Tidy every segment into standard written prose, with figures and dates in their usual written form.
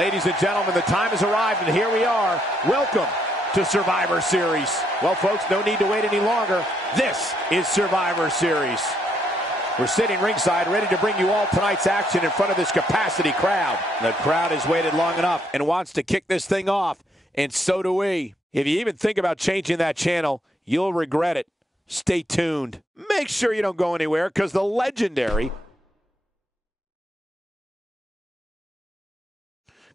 Ladies and gentlemen, the time has arrived, and here we are. Welcome to Survivor Series. Well, folks, no need to wait any longer. This is Survivor Series. We're sitting ringside, ready to bring you all tonight's action in front of this capacity crowd. The crowd has waited long enough and wants to kick this thing off, and so do we. If you even think about changing that channel, you'll regret it. Stay tuned. Make sure you don't go anywhere, because the legendary...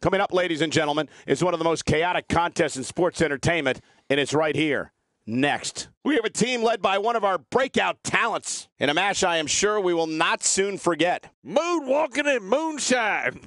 Coming up, ladies and gentlemen, is one of the most chaotic contests in sports entertainment, and it's right here. Next, we have a team led by one of our breakout talents in a match I am sure we will not soon forget. Moonwalking and moonshine.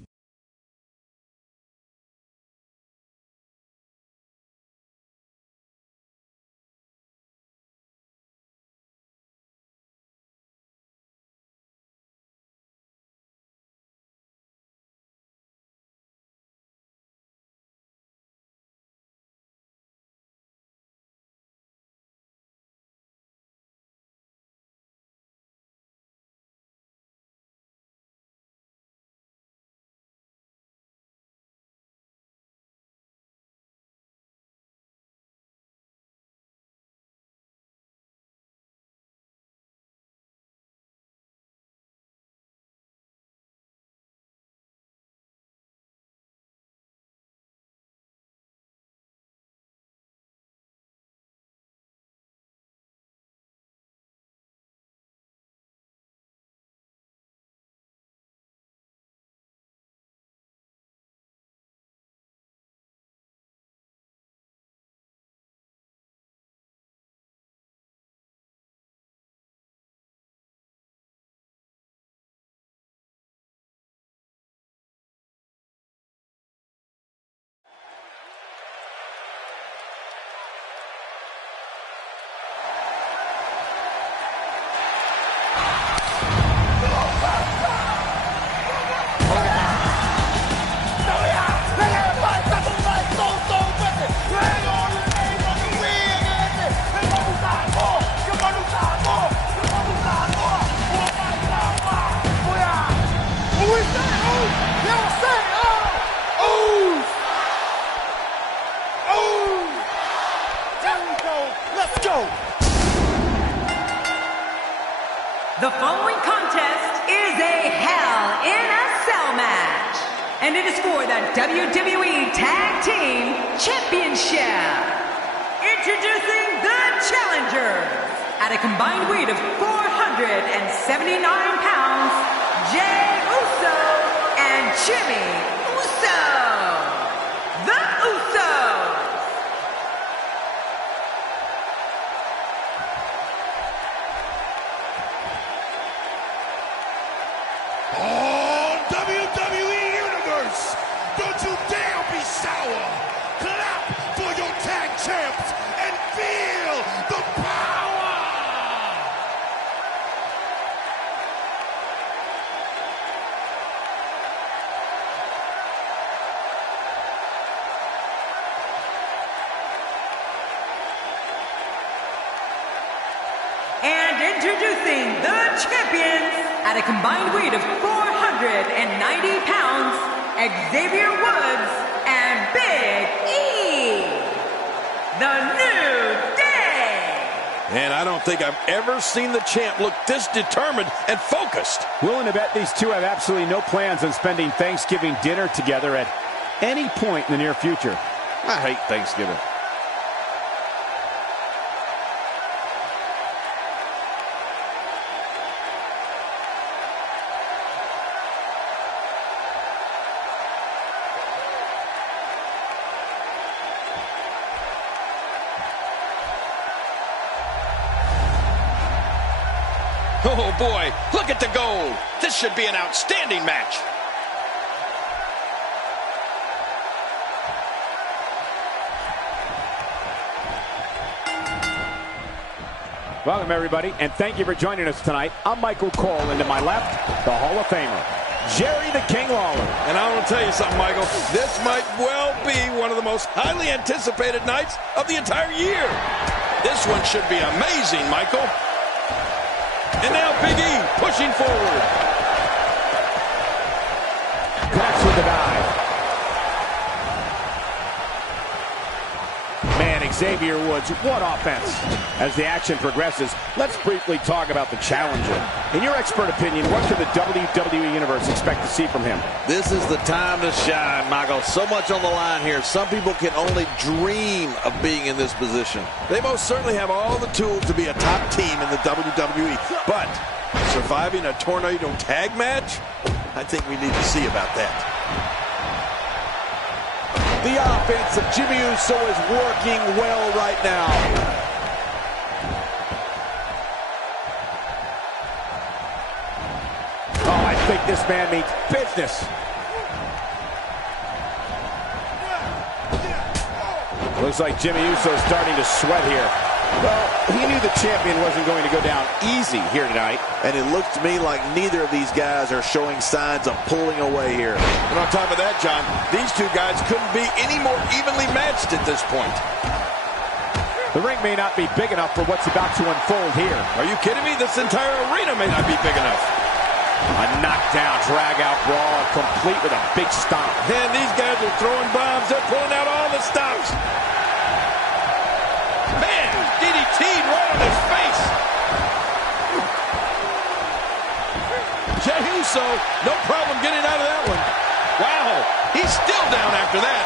The following contest is a Hell in a Cell match, and it is for the WWE Tag Team Championship. Introducing the challengers, at a combined weight of 479 pounds, Jey Uso and Jimmy Uso. The Usos. Oh, WWE Universe, don't you dare be sour. Clap for your tag champs and feel the power. And introducing the champions, at a combined weight of 490 pounds, Xavier Woods and Big E, the New Day. And I don't think I've ever seen the champ look this determined and focused. Willing to bet these two have absolutely no plans on spending Thanksgiving dinner together at any point in the near future. I hate Thanksgiving. Oh boy, look at the gold. This should be an outstanding match. Welcome, everybody, and thank you for joining us tonight. I'm Michael Cole, and to my left, the Hall of Famer, Jerry the King Lawler. And I want to tell you something, Michael. This might well be one of the most highly anticipated nights of the entire year. This one should be amazing, Michael. And now Big E pushing forward. Connects with the dive. Xavier Woods. What offense. As the action progresses, let's briefly talk about the challenger. In your expert opinion, what can the WWE Universe expect to see from him? This is the time to shine, Michael. So much on the line here. Some people can only dream of being in this position. They most certainly have all the tools to be a top team in the WWE. But surviving a tornado tag match? I think we need to see about that. The offense of Jimmy Uso is working well right now. Oh, I think this man means business. Looks like Jimmy Uso's starting to sweat here. Well, he knew the champion wasn't going to go down easy here tonight. And it looks to me like neither of these guys are showing signs of pulling away here. And on top of that, John, these two guys couldn't be any more evenly matched at this point. The ring may not be big enough for what's about to unfold here. Are you kidding me? This entire arena may not be big enough. A knockdown, drag-out brawl, complete with a big stomp. And these guys are throwing bombs. They're pulling out all the stops. Man, DDT'd right on his face. Jey Uso, no problem getting out of that one. Wow, he's still down after that.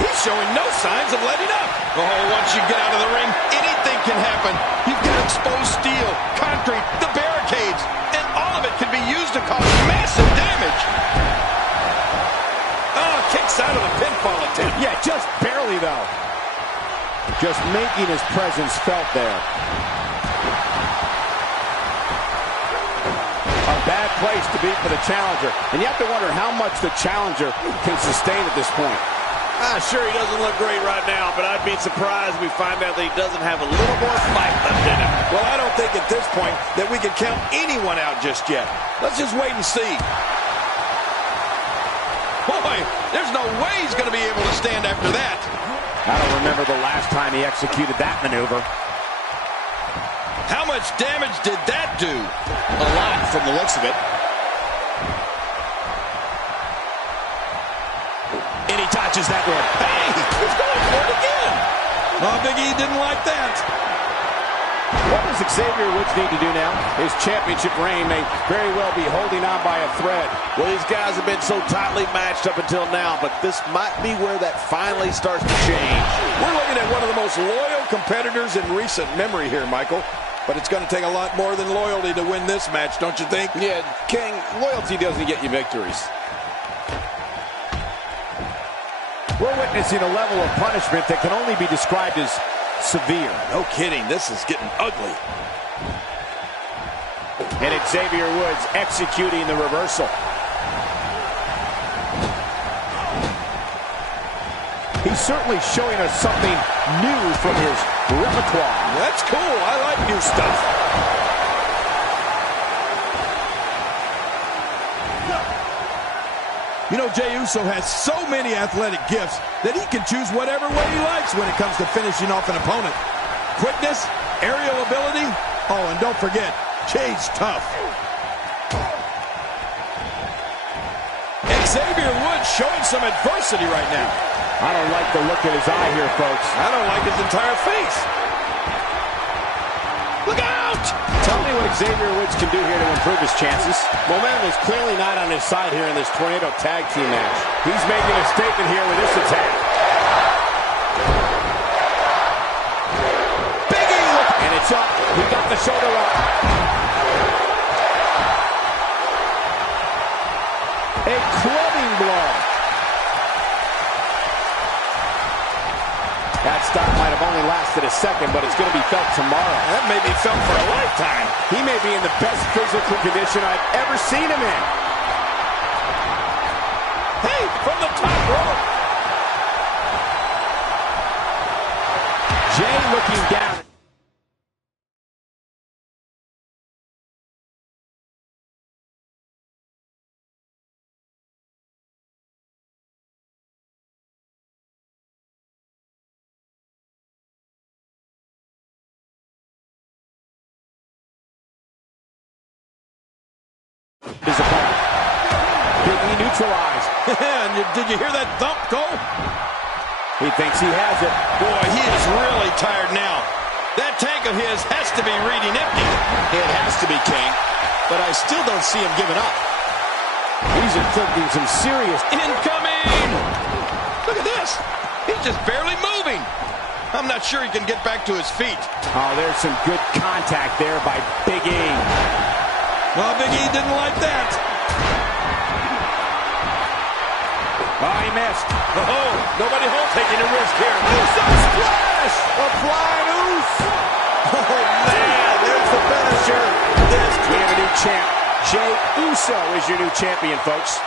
He's showing no signs of letting up. Oh, once you get out of the ring, anything can happen. You've got exposed steel, concrete, the barricades, and all of it can be used to cause massive damage. Oh, kicks out of the pinfall attempt. Yeah, just barely, though. Just making his presence felt there. A bad place to be for the challenger. And you have to wonder how much the challenger can sustain at this point. Sure, he doesn't look great right now, but I'd be surprised if we find out that he doesn't have a little more fight left in him. Well, I don't think at this point that we can count anyone out just yet. Let's just wait and see. Boy, there's no way he's going to be able to stand after that. I don't remember the last time he executed that maneuver. How much damage did that do? A lot from the looks of it. And he touches that one. Hey, he's going for it again. Oh, Big E didn't like that. What does Xavier Woods need to do now? His championship reign may very well be holding on by a thread. Well, these guys have been so tightly matched up until now, but this might be where that finally starts to change. We're looking at one of the most loyal competitors in recent memory here, Michael. But it's going to take a lot more than loyalty to win this match, don't you think? Yeah, King, loyalty doesn't get you victories. We're witnessing a level of punishment that can only be described as severe. No kidding, this is getting ugly. And it's Xavier Woods executing the reversal. He's certainly showing us something new from his repertoire. That's cool. I like new stuff. You know, Jey Uso has so many athletic gifts that he can choose whatever way he likes when it comes to finishing off an opponent. Quickness, aerial ability, oh, and don't forget, Jey's tough. Xavier Woods showing some adversity right now. I don't like the look in his eye here, folks. I don't like his entire face. Look out! Tell me what Xavier Woods can do here to improve his chances. Momentum is clearly not on his side here in this Tornado Tag Team match. He's making a statement here with this attack. Big E! And it's up. He got the shoulder up. A clubbing blow. That stop might have only lasted a second, but it's going to be felt tomorrow. That may be felt for a lifetime. He may be in the best physical condition I've ever seen him in. Hey, from the top rope. Jey looking down. His opponent. Big E neutralized. Did you hear that thump go? He thinks he has it. Boy, he is really tired now. That tank of his has to be reading empty. It has to be, King. But I still don't see him giving up. He's inflicting some serious... Incoming! Look at this. He's just barely moving. I'm not sure he can get back to his feet. Oh, there's some good contact there by Big E. Well, Big E didn't like that. Oh, he missed. Oh, nobody home taking a risk here. Uso splash! A flying Uso! Oh, man, there's the finisher. We have a new champ. Jey Uso is your new champion, folks.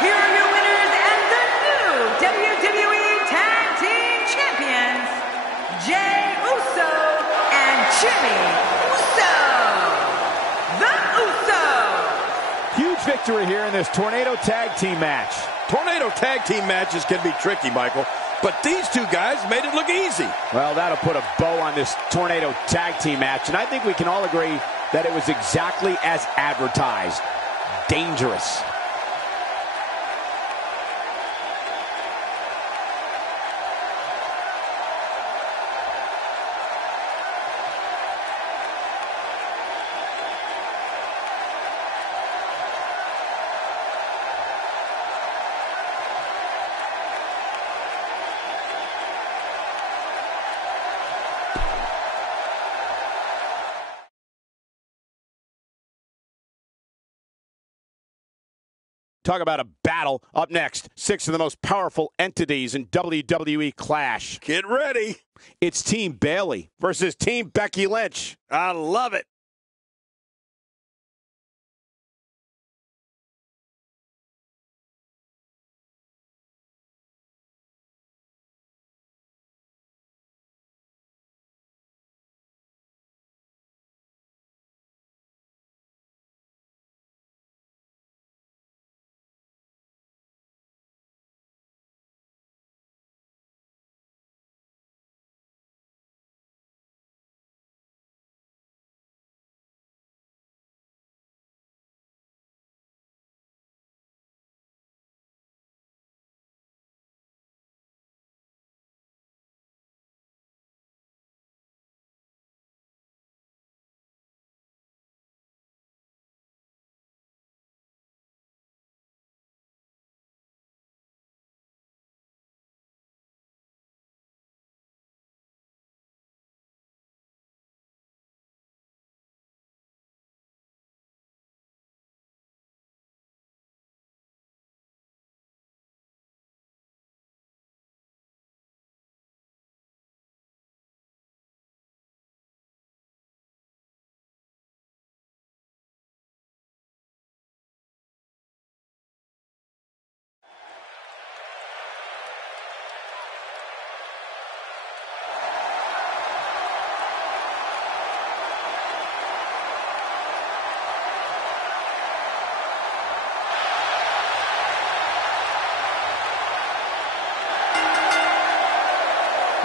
Here are your winners and the new WWE Tag Team Champions, Jey Uso and Jimmy Uso. The Usos. Huge victory here in this Tornado Tag Team match. Tornado tag team matches can be tricky, Michael, but these two guys made it look easy. Well, that'll put a bow on this Tornado Tag Team match, and I think we can all agree that it was exactly as advertised. Dangerous. Talk about a battle. Up next, 6 of the most powerful entities in WWE clash. Get ready. It's Team Bayley versus Team Becky Lynch. I love it.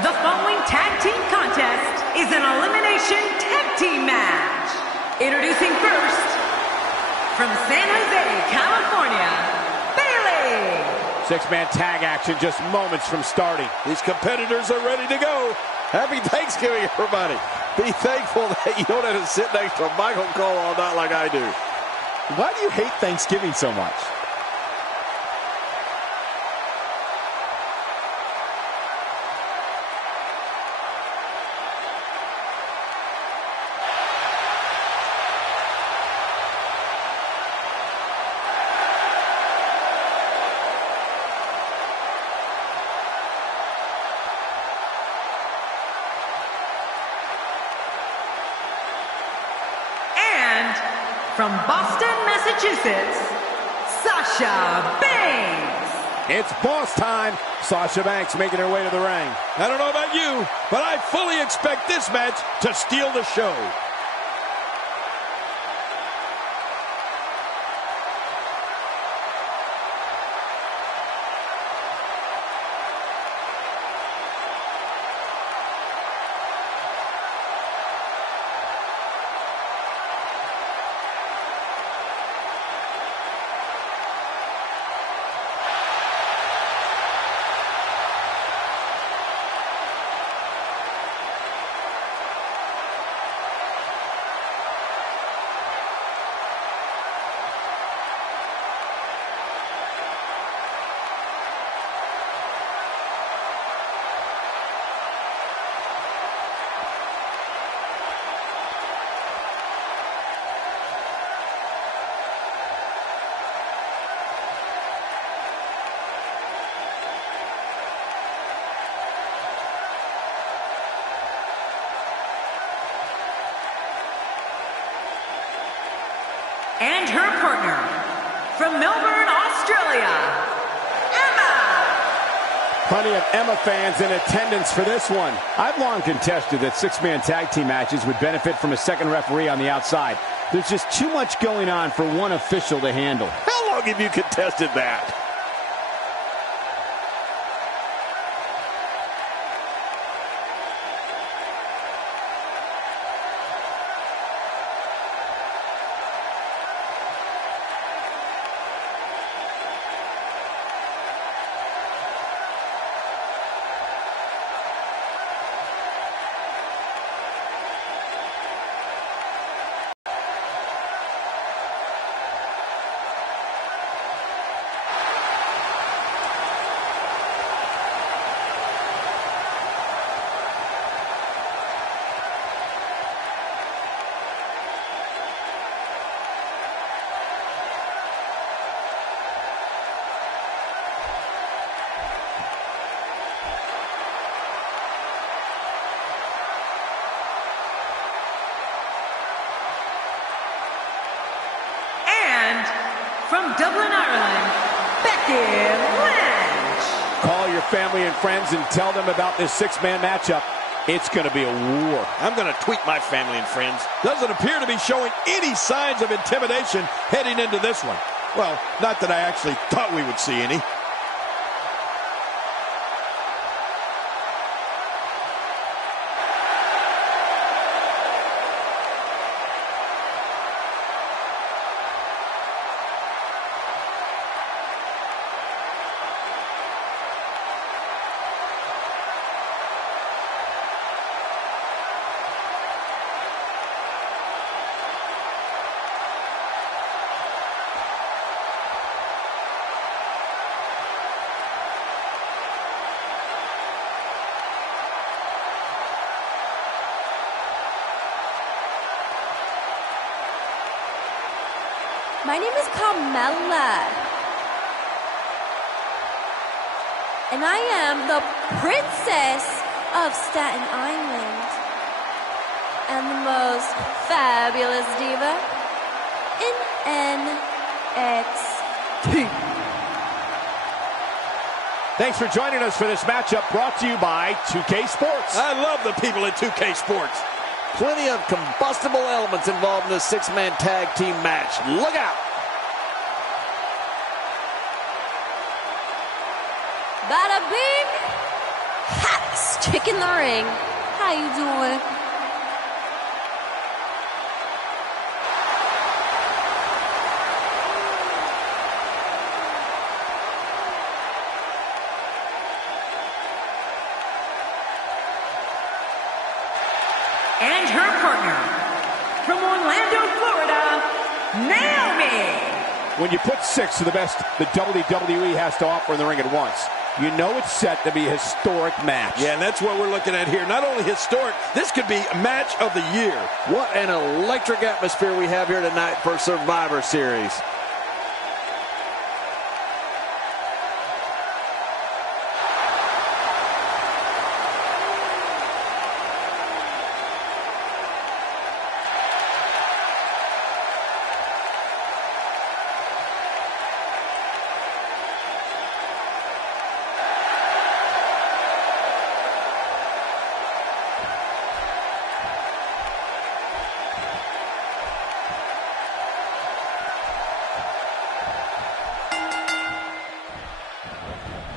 The following tag team contest is an elimination tag team match. Introducing first, from San Jose, California, Bayley. 6-man tag action just moments from starting. These competitors are ready to go. Happy Thanksgiving, everybody. Be thankful that you don't have to sit next to Michael Cole all night like I do. Why do you hate Thanksgiving so much? From Boston, Massachusetts, Sasha Banks. It's boss time. Sasha Banks making her way to the ring. I don't know about you, but I fully expect this match to steal the show. And her partner, from Melbourne, Australia, Emma. Plenty of Emma fans in attendance for this one. I've long contested that six-man tag team matches would benefit from a second referee on the outside. There's just too much going on for one official to handle. How long have you contested that? From Dublin, Ireland, Becky Lynch. Call your family and friends and tell them about this six-man matchup. It's going to be a war. I'm going to tweet my family and friends. Doesn't appear to be showing any signs of intimidation heading into this one. Well, not that I actually thought we would see any. My name is Carmella, and I am the Princess of Staten Island, and the most fabulous diva in NXT. Thanks for joining us for this matchup brought to you by 2K Sports. I love the people at 2K Sports. Plenty of combustible elements involved in this six-man tag team match. Look out! Bada bing! Hottest chick in the ring. How you doing? And her partner, from Orlando, Florida, Naomi. When you put six of the best the WWE has to offer in the ring at once, you know it's set to be a historic match. Yeah, and that's what we're looking at here. Not only historic, this could be a match of the year. What an electric atmosphere we have here tonight for Survivor Series.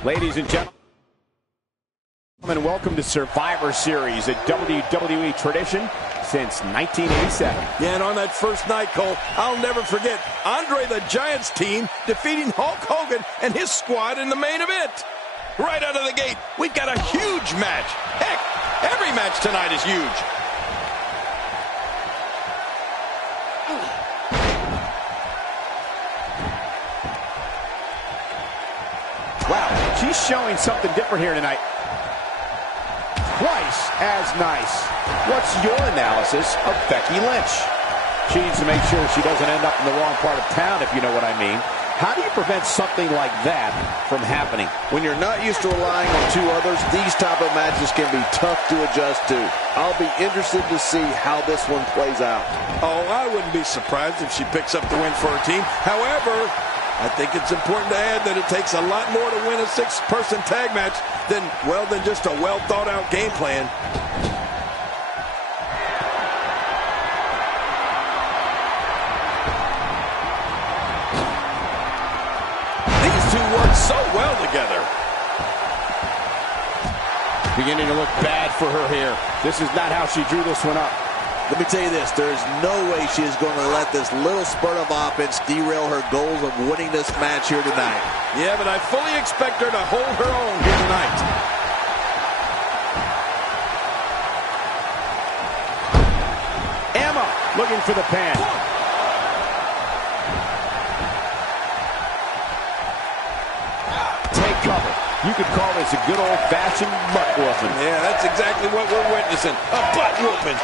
Ladies and gentlemen, welcome to Survivor Series, a WWE tradition since 1987. Yeah, and on that first night, Cole, I'll never forget Andre the Giant's team defeating Hulk Hogan and his squad in the main event. Right out of the gate, we've got a huge match. Heck, every match tonight is huge. Wow, she's showing something different here tonight. Twice as nice. What's your analysis of Becky Lynch? She needs to make sure she doesn't end up in the wrong part of town, if you know what I mean. How do you prevent something like that from happening? When you're not used to relying on two others, these type of matches can be tough to adjust to. I'll be interested to see how this one plays out. Oh, I wouldn't be surprised if she picks up the win for her team. However, I think it's important to add that it takes a lot more to win a six-person tag match than just a well-thought-out game plan. These two work so well together. Beginning to look bad for her here. This is not how she drew this one up. Let me tell you this, there is no way she is going to let this little spurt of offense derail her goals of winning this match here tonight. Yeah, but I fully expect her to hold her own here tonight. Emma looking for the pin. Take cover. You could call this a good old-fashioned butt whooping. Yeah, that's exactly what we're witnessing. A butt whooping.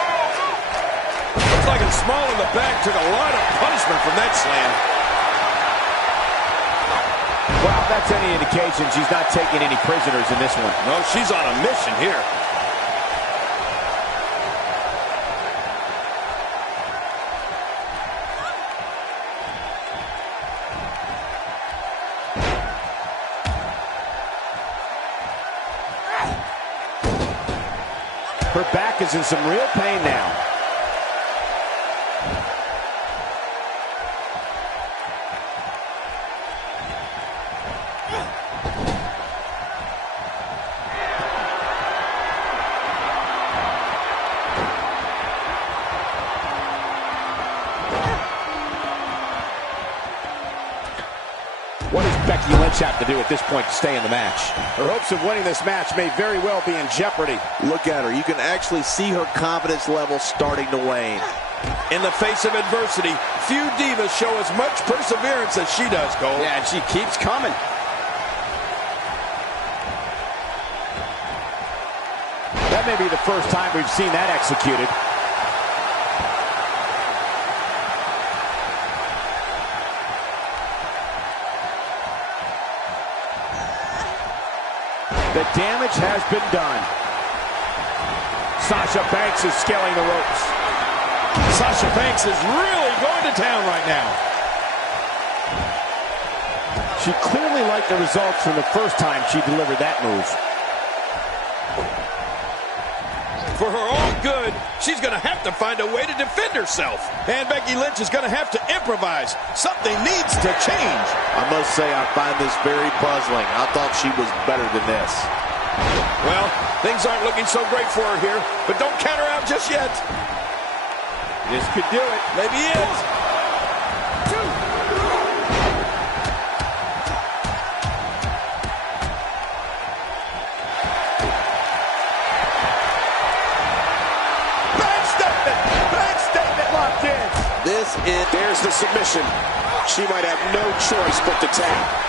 Looks like it's small in the back. Took a lot of punishment from that slam. Well, if that's any indication, she's not taking any prisoners in this one. No, she's on a mission here. Her back is in some real pain now. What does Becky Lynch have to do at this point to stay in the match? Her hopes of winning this match may very well be in jeopardy. Look at her. You can actually see her confidence level starting to wane. In the face of adversity, few divas show as much perseverance as she does, Cole. Yeah, and she keeps coming. That may be the first time we've seen that executed. The damage has been done. Sasha Banks is scaling the ropes. Sasha Banks is really going to town right now. She clearly liked the results from the first time she delivered that move. For her own good, she's going to have to find a way to defend herself. And Becky Lynch is going to have to improvise. Something needs to change. I must say I find this very puzzling. I thought she was better than this. Well, things aren't looking so great for her here, but don't count her out just yet. This could do it. Maybe it. There's the submission. She might have no choice but to tap.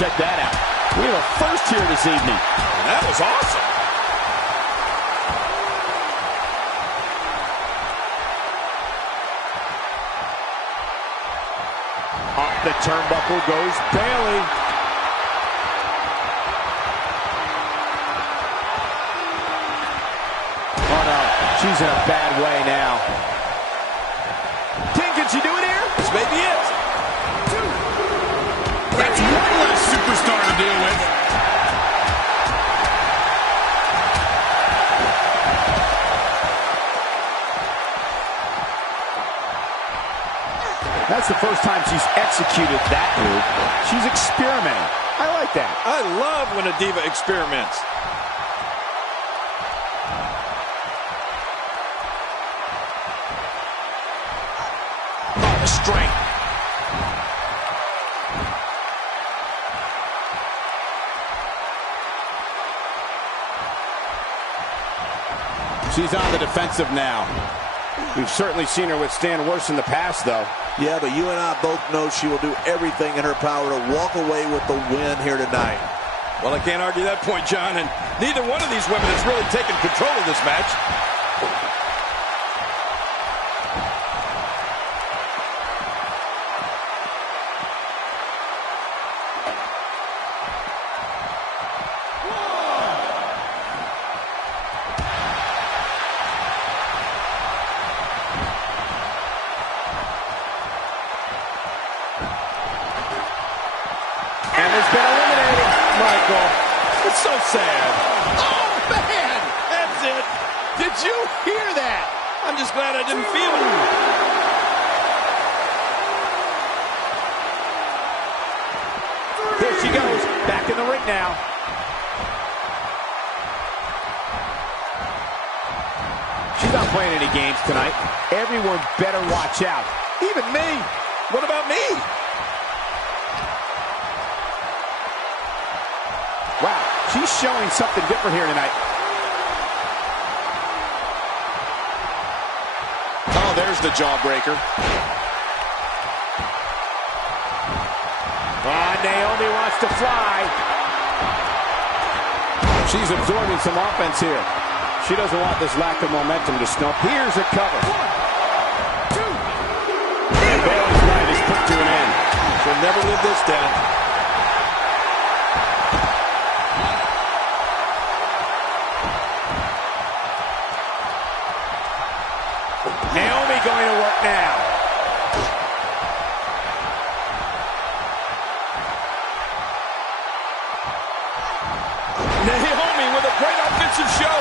Check that out. We have a first here this evening. That was awesome. Off the turnbuckle goes Bayley. She's in a bad way now. Can she do it here? This may be it. That's one less superstar to deal with. That's the first time she's executed that move. She's experimenting. I like that. I love when a diva experiments. Oh, the strength. She's on the defensive now. We've certainly seen her withstand worse in the past, though. Yeah, but you and I both know she will do everything in her power to walk away with the win here tonight. Well, I can't argue that point, John, and neither one of these women has really taken control of this match. And has been eliminated. Michael. It's so sad. Oh, man! That's it. Did you hear that? I'm just glad I didn't feel it. Here she goes. Back in the ring now. She's not playing any games tonight. Everyone better watch out. Even me. What about me? Wow, she's showing something different here tonight. Oh, there's the jawbreaker. Naomi wants to fly. She's absorbing some offense here. She doesn't want this lack of momentum to snow. Here's a cover. 1, 2. And Bayley's run is put to an end. She'll never live this down. Naomi going to work now. Naomi with a great offensive show.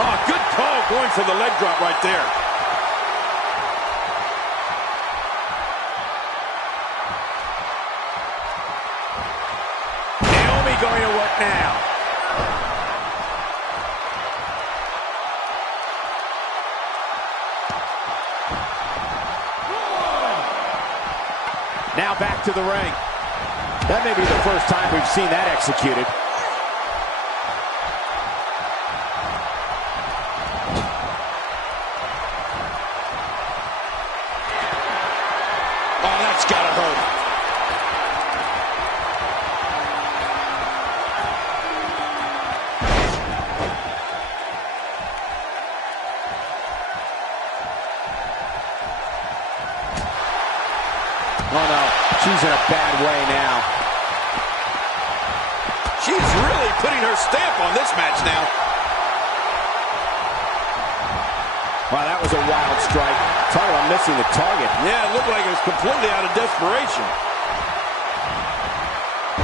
Oh, good call going for the leg drop right there. Naomi going to work now. Now back to the ring. That may be the first time we've seen that executed. Oh, that's gotta hurt. Oh no, she's in a bad way now. She's really putting her stamp on this match now. Wow, that was a wild strike. Talk about missing the target. Yeah, it looked like it was completely out of desperation.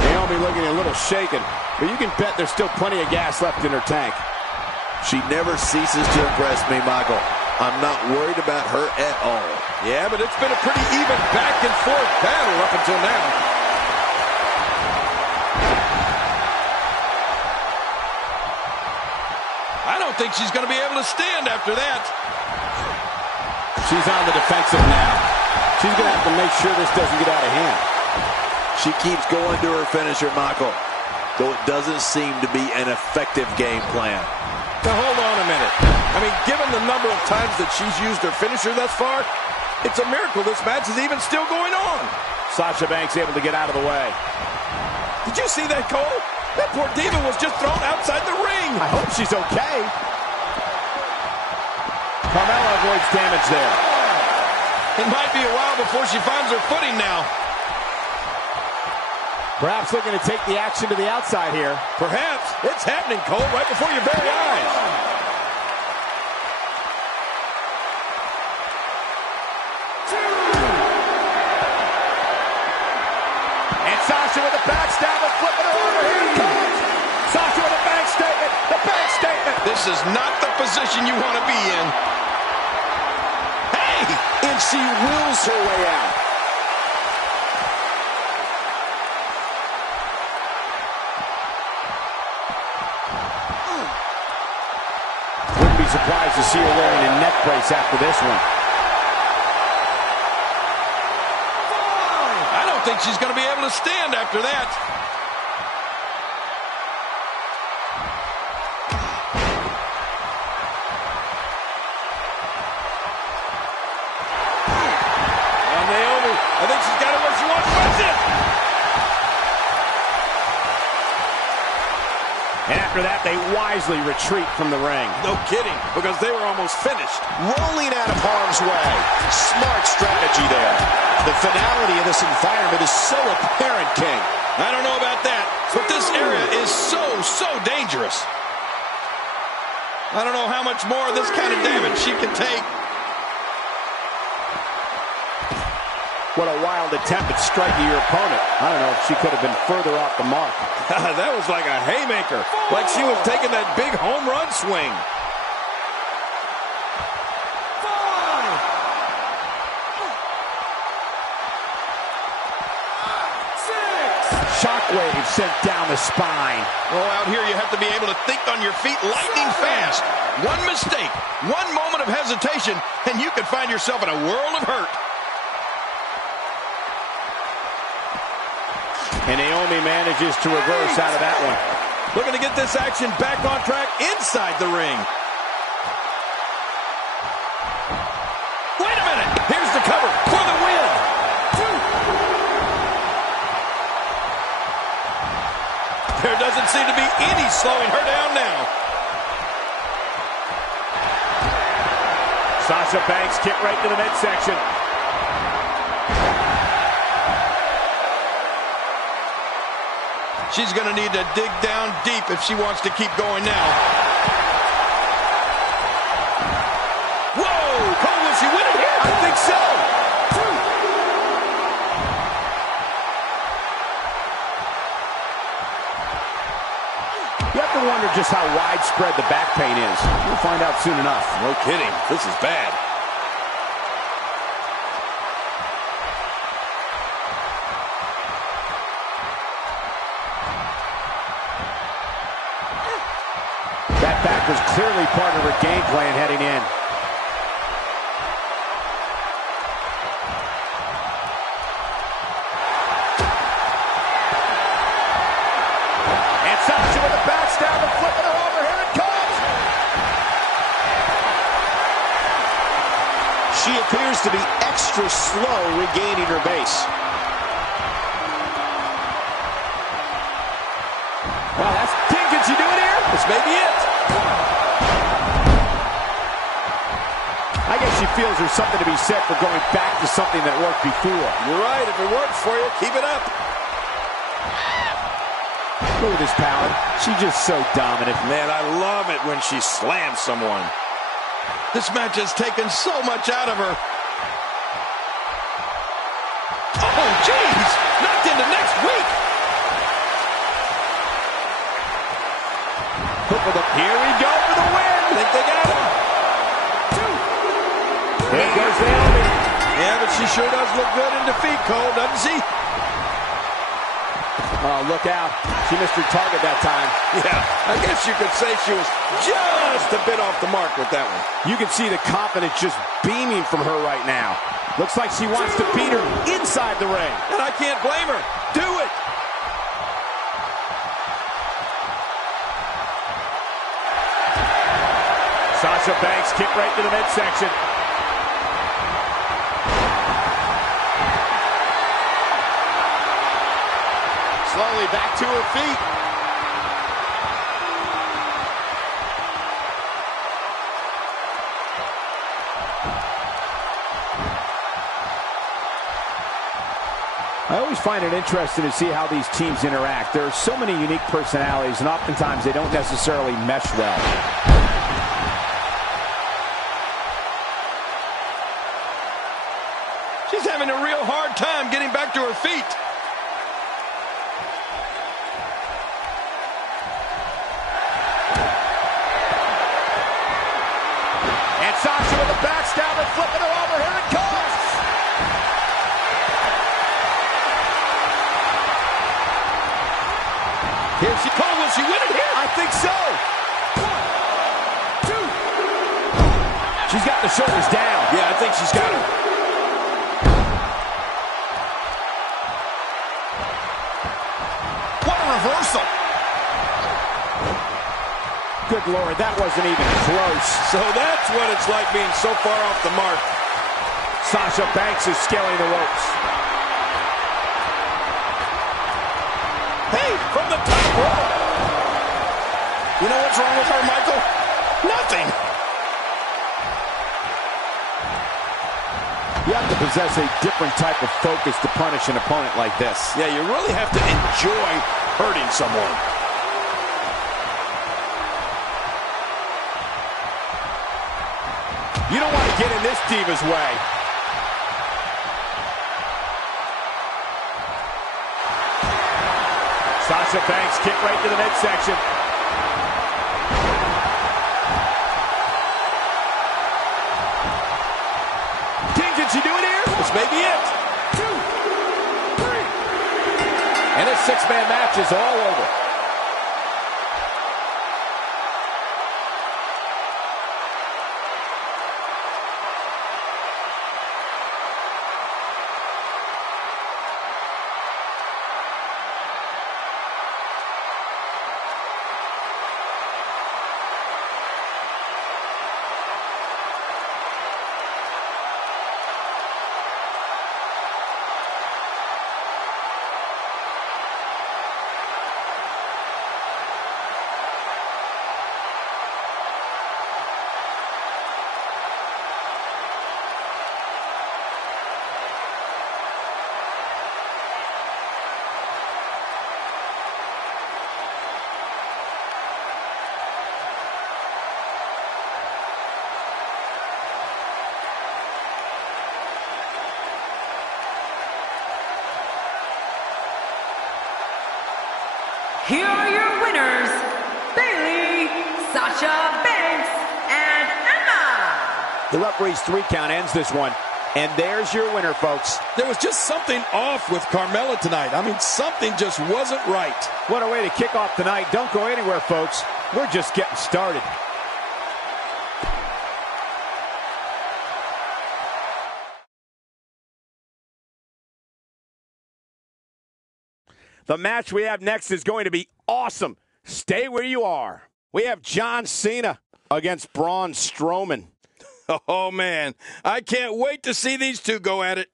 Naomi looking a little shaken, but you can bet there's still plenty of gas left in her tank. She never ceases to impress me, Michael. I'm not worried about her at all. Yeah, but it's been a pretty even back and forth battle up until now. I don't think she's going to be able to stand after that. She's on the defensive now. She's going to have to make sure this doesn't get out of hand. She keeps going to her finisher, Michael, though it doesn't seem to be an effective game plan. Now, hold on a minute. I mean, given the number of times that she's used her finisher thus far, it's a miracle this match is even still going on. Sasha Banks able to get out of the way. Did you see that, Cole? That poor diva was just thrown outside the ring. I hope she's okay. Carmella avoids damage there. It might be a while before she finds her footing now. Perhaps looking to take the action to the outside here. Perhaps. It's happening, Cole, right before your very eyes. And Sasha with a backstab and flipping her over. Here it comes. Sasha with a bank statement. The bank statement. This is not the position you want to be in. Hey! And she wills her way out. Wouldn't be surprised to see her wearing a neck brace after this one. I don't think she's going to be able to stand after that. And Naomi, I think she's got it where she wants. That's it! And after that, they wisely retreat from the ring. No kidding, because they were almost finished. Rolling out of harm's way. Smart strategy there. The finality of this environment is so apparent, King. I don't know about that, but this area is so dangerous. I don't know how much more of this kind of damage she can take. What a wild attempt at striking your opponent. I don't know if she could have been further off the mark. That was like a haymaker, like she was taking that big home run swing. Shockwave sent down the spine. Oh, out here you have to be able to think on your feet lightning fast. One mistake, one moment of hesitation, and you could find yourself in a world of hurt. And Naomi manages to reverse out of that one. Looking to get this action back on track inside the ring. Wait a minute. Here's the cover for the win. There doesn't seem to be any slowing her down now. Sasha Banks kick right to the midsection. She's going to need to dig down deep if she wants to keep going now. Whoa! Cole, will she win it here? I think so. You have to wonder just how widespread the back pain is. We'll find out soon enough. No kidding. This is bad. That back was clearly part of her game plan heading in. And Sasha with a backstab and flipping her over. Here it comes. She appears to be extra slow regaining her base. Well, that's King. Can she do it here? This may be it. I guess she feels there's something to be said for going back to something that worked before. You're right. If it works for you, keep it up. Look at this power. She's just so dominant. Man, I love it when she slams someone. This match has taken so much out of her. Oh, jeez! Knocked into next week! Here we go for the win. Think they got him. There goes Naomi. Yeah, but she sure does look good in defeat, Cole, doesn't she? Oh, look out. She missed her target that time. Yeah, I guess you could say she was just a bit off the mark with that one. You can see the confidence just beaming from her right now. Looks like she wants to beat her inside the ring. And I can't blame her. Do it. Sasha Banks kick right to the midsection. Slowly back to her feet. I always find it interesting to see how these teams interact. There are so many unique personalities, and oftentimes they don't necessarily mesh well. She's having a real hard time getting back to her feet. And Sasha with a backstab and flipping her over. Here it comes. Here she comes. Will she win it here? I think so. 1, 2. She's got the shoulders down. Yeah, I think she's got her. What a reversal. Good Lord, that wasn't even close. So that's what it's like being so far off the mark. Sasha Banks is scaling the ropes. Hey, from the top rope. You know what's wrong with her, Michael? Nothing. You have to possess a different type of focus to punish an opponent like this. Yeah, you really have to enjoy hurting someone. You don't want to get in this diva's way. Sasha Banks kick right to the midsection. Can she do it here? This may be it. 2, 3. And this six-man match is all over. Here are your winners, Bayley, Sasha Banks, and Emma. The referee's 3 count ends this one. And there's your winner, folks. There was just something off with Carmella tonight. I mean, something just wasn't right. What a way to kick off tonight. Don't go anywhere, folks. We're just getting started. The match we have next is going to be awesome. Stay where you are. We have John Cena against Braun Strowman. Oh, man. I can't wait to see these two go at it.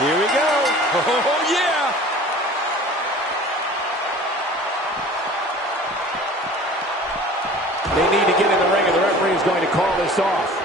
Here we go. Oh, yeah. They need to get in the ring, and the referee is going to call this off.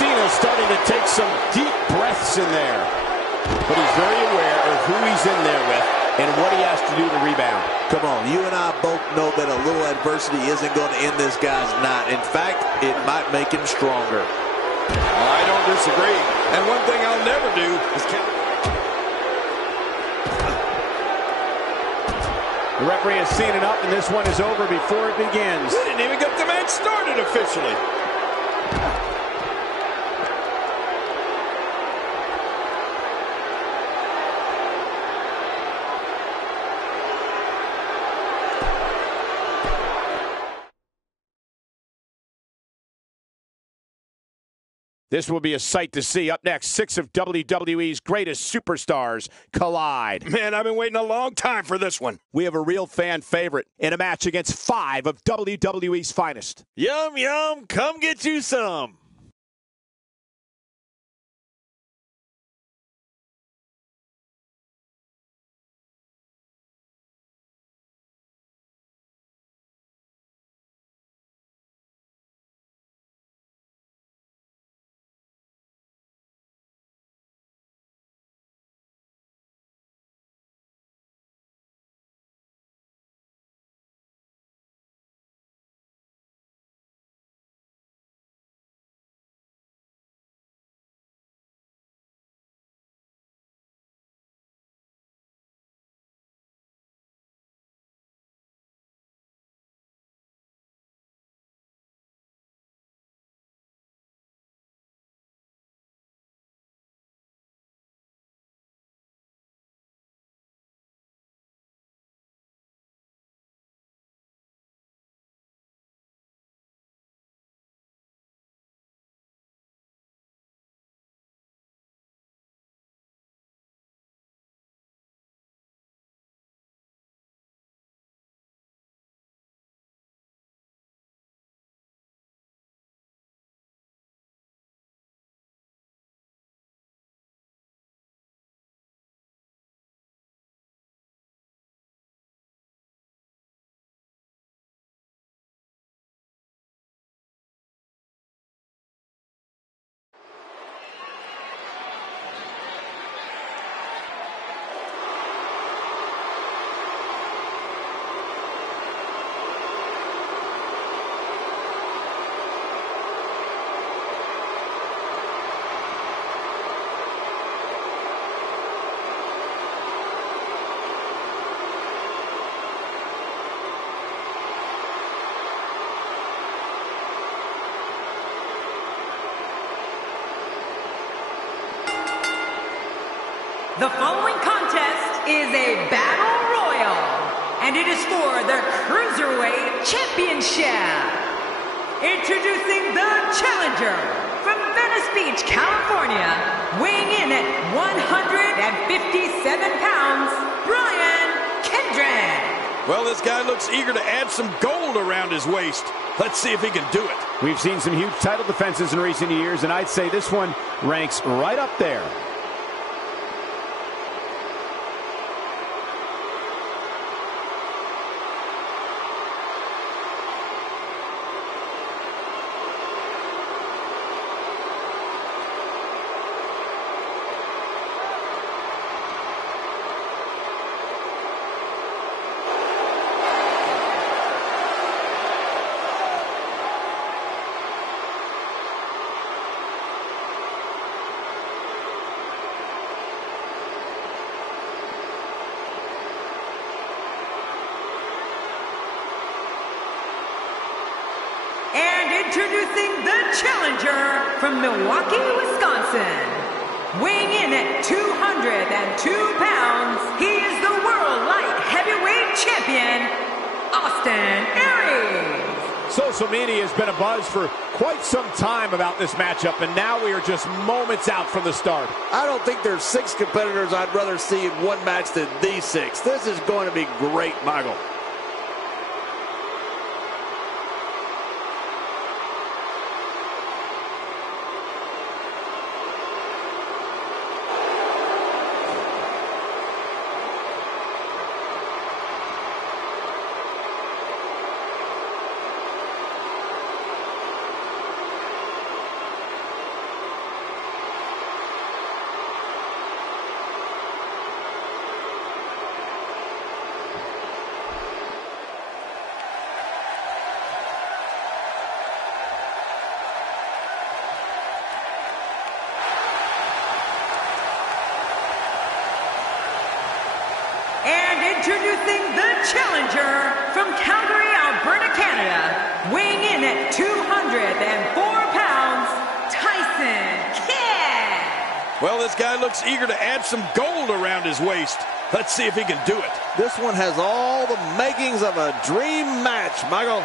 Cena's starting to take some deep breaths in there. But he's very aware of who he's in there with and what he has to do to rebound. Come on, you and I both know that a little adversity isn't going to end this guy's night. In fact, it might make him stronger. I don't disagree. And one thing I'll never do is count. The referee has seen it up, and this one is over before it begins. We didn't even get the match started officially. This will be a sight to see. Up next, 6 of WWE's greatest superstars collide. Man, I've been waiting a long time for this one. We have a real fan favorite in a match against 5 of WWE's finest. Yum, yum, come get you some. The following contest is a battle royal, and it is for the Cruiserweight Championship. Introducing the challenger from Venice Beach, California, weighing in at 157 pounds, Brian Kendrick. Well, this guy looks eager to add some gold around his waist. Let's see if he can do it. We've seen some huge title defenses in recent years, and I'd say this one ranks right up there. Introducing the challenger from Milwaukee, Wisconsin. Weighing in at 202 pounds, he is the World Light Heavyweight Champion, Austin Aries. Social media has been abuzz for quite some time about this matchup, and now we are just moments out from the start. I don't think there's 6 competitors I'd rather see in one match than these 6. This is going to be great, Michael. Introducing the challenger from Calgary, Alberta, Canada, weighing in at 204 pounds, Tyson Kidd. Well, this guy looks eager to add some gold around his waist. Let's see if he can do it. This one has all the makings of a dream match, Michael.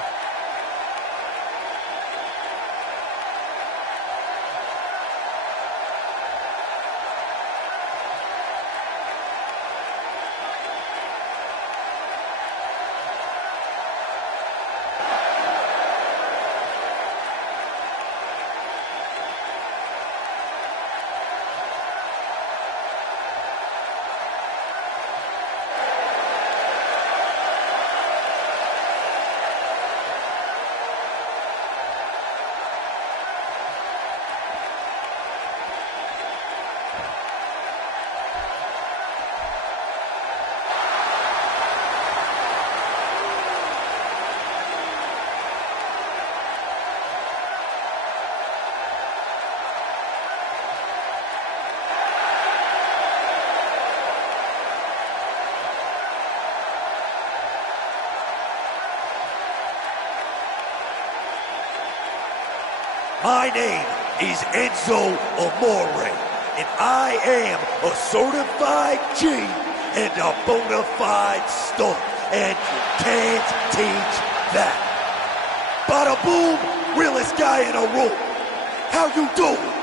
My name is Enzo Amore, and I am a certified G and a bona fide stud, and you can't teach that. Bada boom, realest guy in a room. How you doing?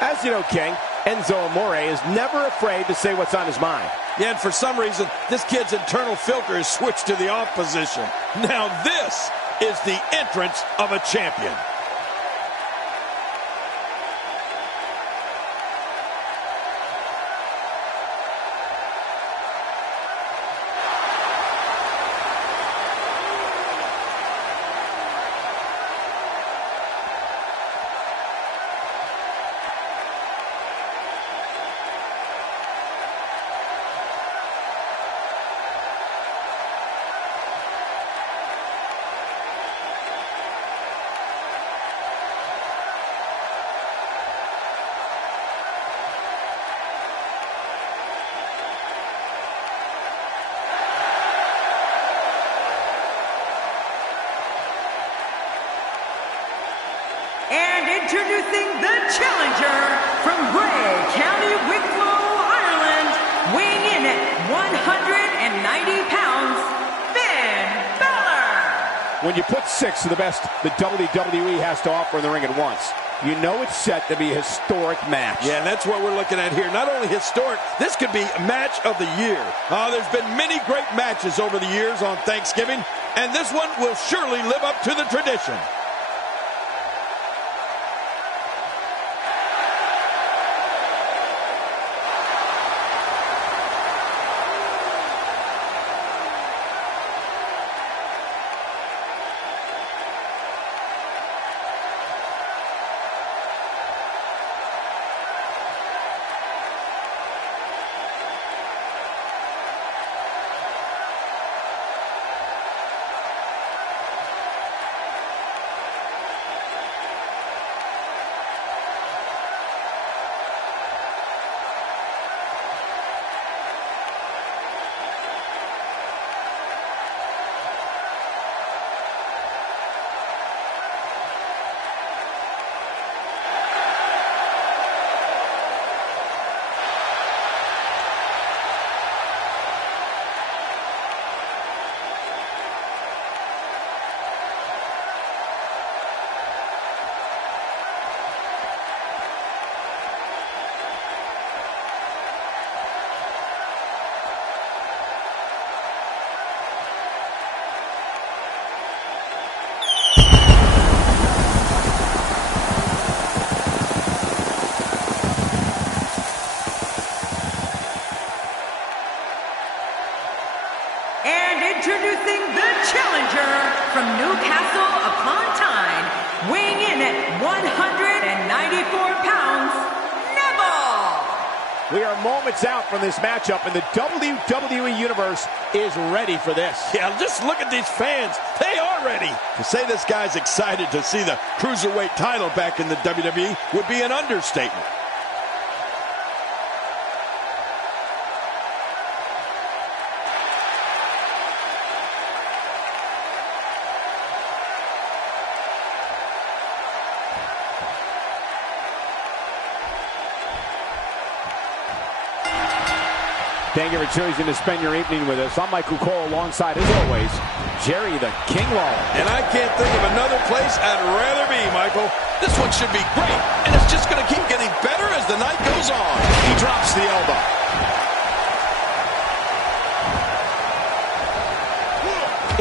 As you know, King, Enzo Amore is never afraid to say what's on his mind. Yeah, and for some reason, this kid's internal filter is switched to the off position. Now this is the entrance of a champion. And introducing the challenger from Bray County, Wicklow, Ireland, weighing in at 190 pounds, Finn Balor. When you put 6 of the best the WWE has to offer in the ring at once, you know it's set to be a historic match. Yeah, and that's what we're looking at here. Not only historic, this could be match of the year. There's been many great matches over the years on Thanksgiving, and this one will surely live up to the tradition. Introducing the challenger from Newcastle upon Tyne, weighing in at 194 pounds, Neville. We are moments out from this matchup, and the WWE Universe is ready for this. Yeah, just look at these fans. They are ready. To say this guy's excited to see the Cruiserweight title back in the WWE would be an understatement. Thank you for choosing to spend your evening with us. I'm Michael Cole alongside, as always, Jerry the King Lawler. And I can't think of another place I'd rather be, Michael. This one should be great, and it's just going to keep getting better as the night goes on. He drops the elbow.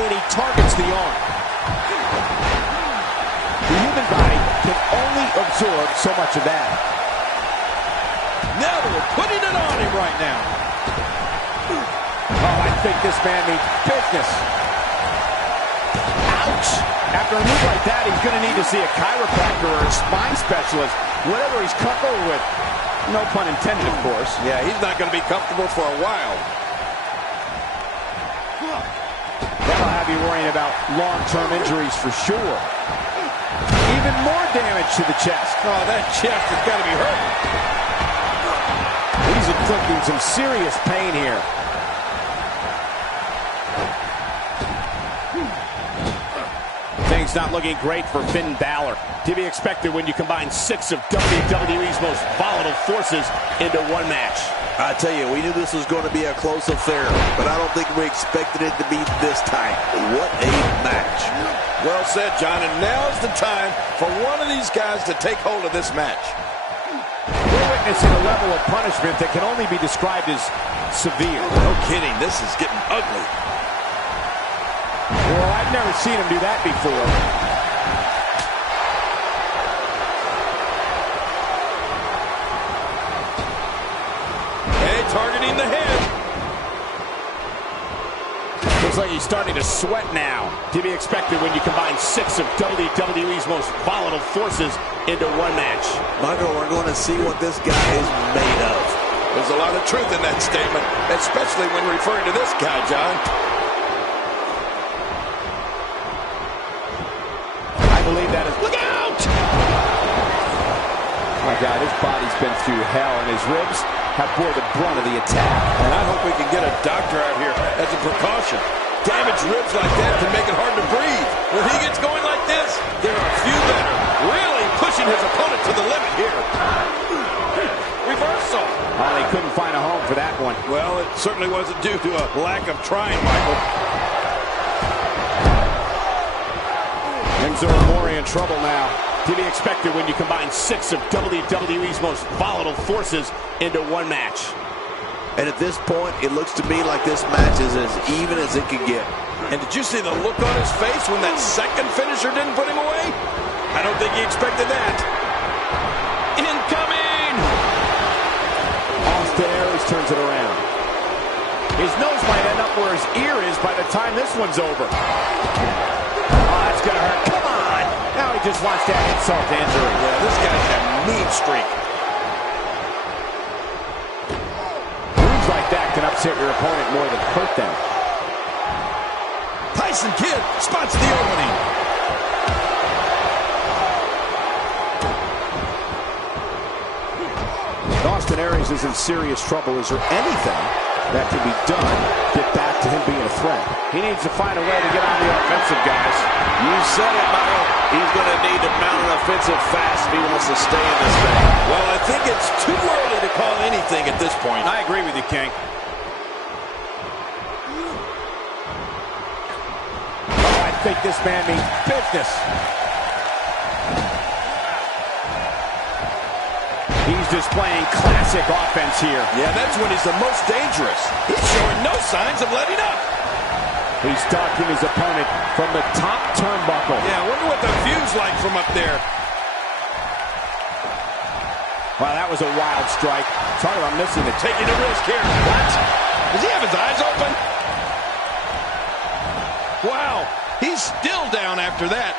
And he targets the arm. The human body can only absorb so much of that. Now they're putting it on him right now. Oh, I think this man means business. Ouch! After a move like that, he's going to need to see a chiropractor or a spine specialist, whatever he's comfortable with. No pun intended, of course. Yeah, he's not going to be comfortable for a while. That'll have you worrying about long-term injuries for sure. Even more damage to the chest. Oh, that chest has got to be hurt. He's inflicting some serious pain here. Things not looking great for Finn Balor. To be expected when you combine 6 of WWE's most volatile forces into one match. I tell you, we knew this was going to be a close affair, but I don't think we expected it to be this tight. What a match. Well said, John, and now's the time for one of these guys to take hold of this match. We're witnessing a level of punishment that can only be described as severe. No kidding, this is getting ugly. Well, I've never seen him do that before. Hey, targeting the head. Looks like he's starting to sweat now. To be expected when you combine 6 of WWE's most volatile forces into one match. Michael, we're going to see what this guy is made of. There's a lot of truth in that statement, especially when referring to this guy, John. I believe that is... Look out! Oh my God, his body's been through hell, and his ribs have bore the brunt of the attack. And I hope we can get a doctor out here as a precaution. Damaged ribs like that can make it hard to breathe. When he gets going like this, there are a few that are really pushing his opponent to the limit here. Reversal. Oh, they couldn't find a home for that one. Well, it certainly wasn't due to a lack of trying, Michael. Things are more in trouble now. To be expected when you combine 6 of WWE's most volatile forces into one match. And at this point, it looks to me like this match is as even as it could get. And did you see the look on his face when that second finisher didn't put him away? I don't think he expected that. Incoming! Austin Aries turns it around. His nose might end up where his ear is by the time this one's over. Oh, that's gonna hurt. Come on! Now he just wants to add insult to injury. Yeah, this guy's got a mean streak. Moves like that can upset your opponent more than hurt them. Tyson Kidd spots the opening. Austin Aries is in serious trouble. Is there anything that can be done to get back to him being a threat? He needs to find a way to get on the offensive, guys. You said it, Michael. He's going to need to mount an offensive fast if he wants to stay in this thing. Well, I think it's too early to call anything at this point. I agree with you, King. Oh, I think this man means business. He's displaying classic offense here. Yeah, that's when he's the most dangerous. He's showing no signs of letting up. He's stalking his opponent from the top turnbuckle. Yeah, I wonder what the view's like from up there. Wow, that was a wild strike. Sorry about missing it. Taking a risk here. What? Does he have his eyes open? Wow, he's still down after that.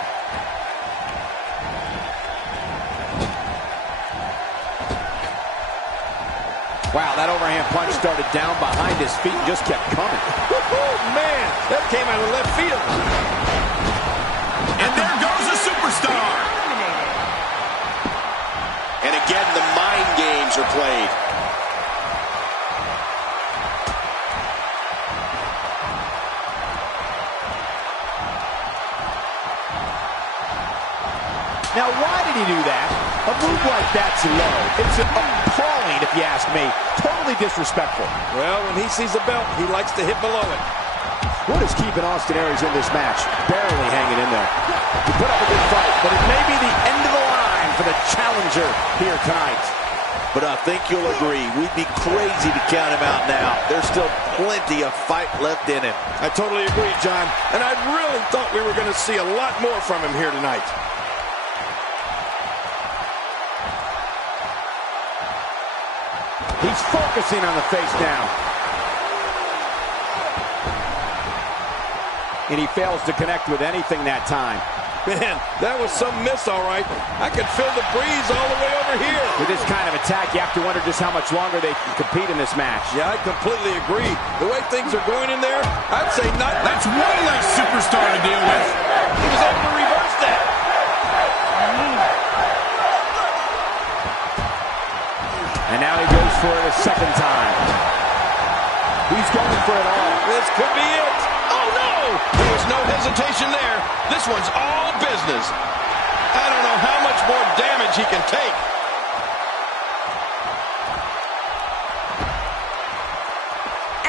Wow, that overhand punch started down behind his feet and just kept coming. Man, that came out of left field. And there goes a superstar. And again, the mind games are played. Now, why did he do that? A move like that's low. It's appalling, if you ask me. Totally disrespectful. Well, when he sees a belt, he likes to hit below it. What is keeping Austin Aries in this match? Barely hanging in there. He put up a good fight, but it may be the end of the line for the challenger here tonight. But I think you'll agree, we'd be crazy to count him out now. There's still plenty of fight left in him. I totally agree, John. And I really thought we were going to see a lot more from him here tonight. He's focusing on the face now. And he fails to connect with anything that time. Man, that was some miss, all right. I could feel the breeze all the way over here. With this kind of attack, you have to wonder just how much longer they can compete in this match. Yeah, I completely agree. The way things are going in there, I'd say not. That's one less superstar to deal with. He was able to reverse that. And now he goes for it a second time. He's going for it all. This could be it. Oh, no! There was no hesitation there. This one's all business. I don't know how much more damage he can take.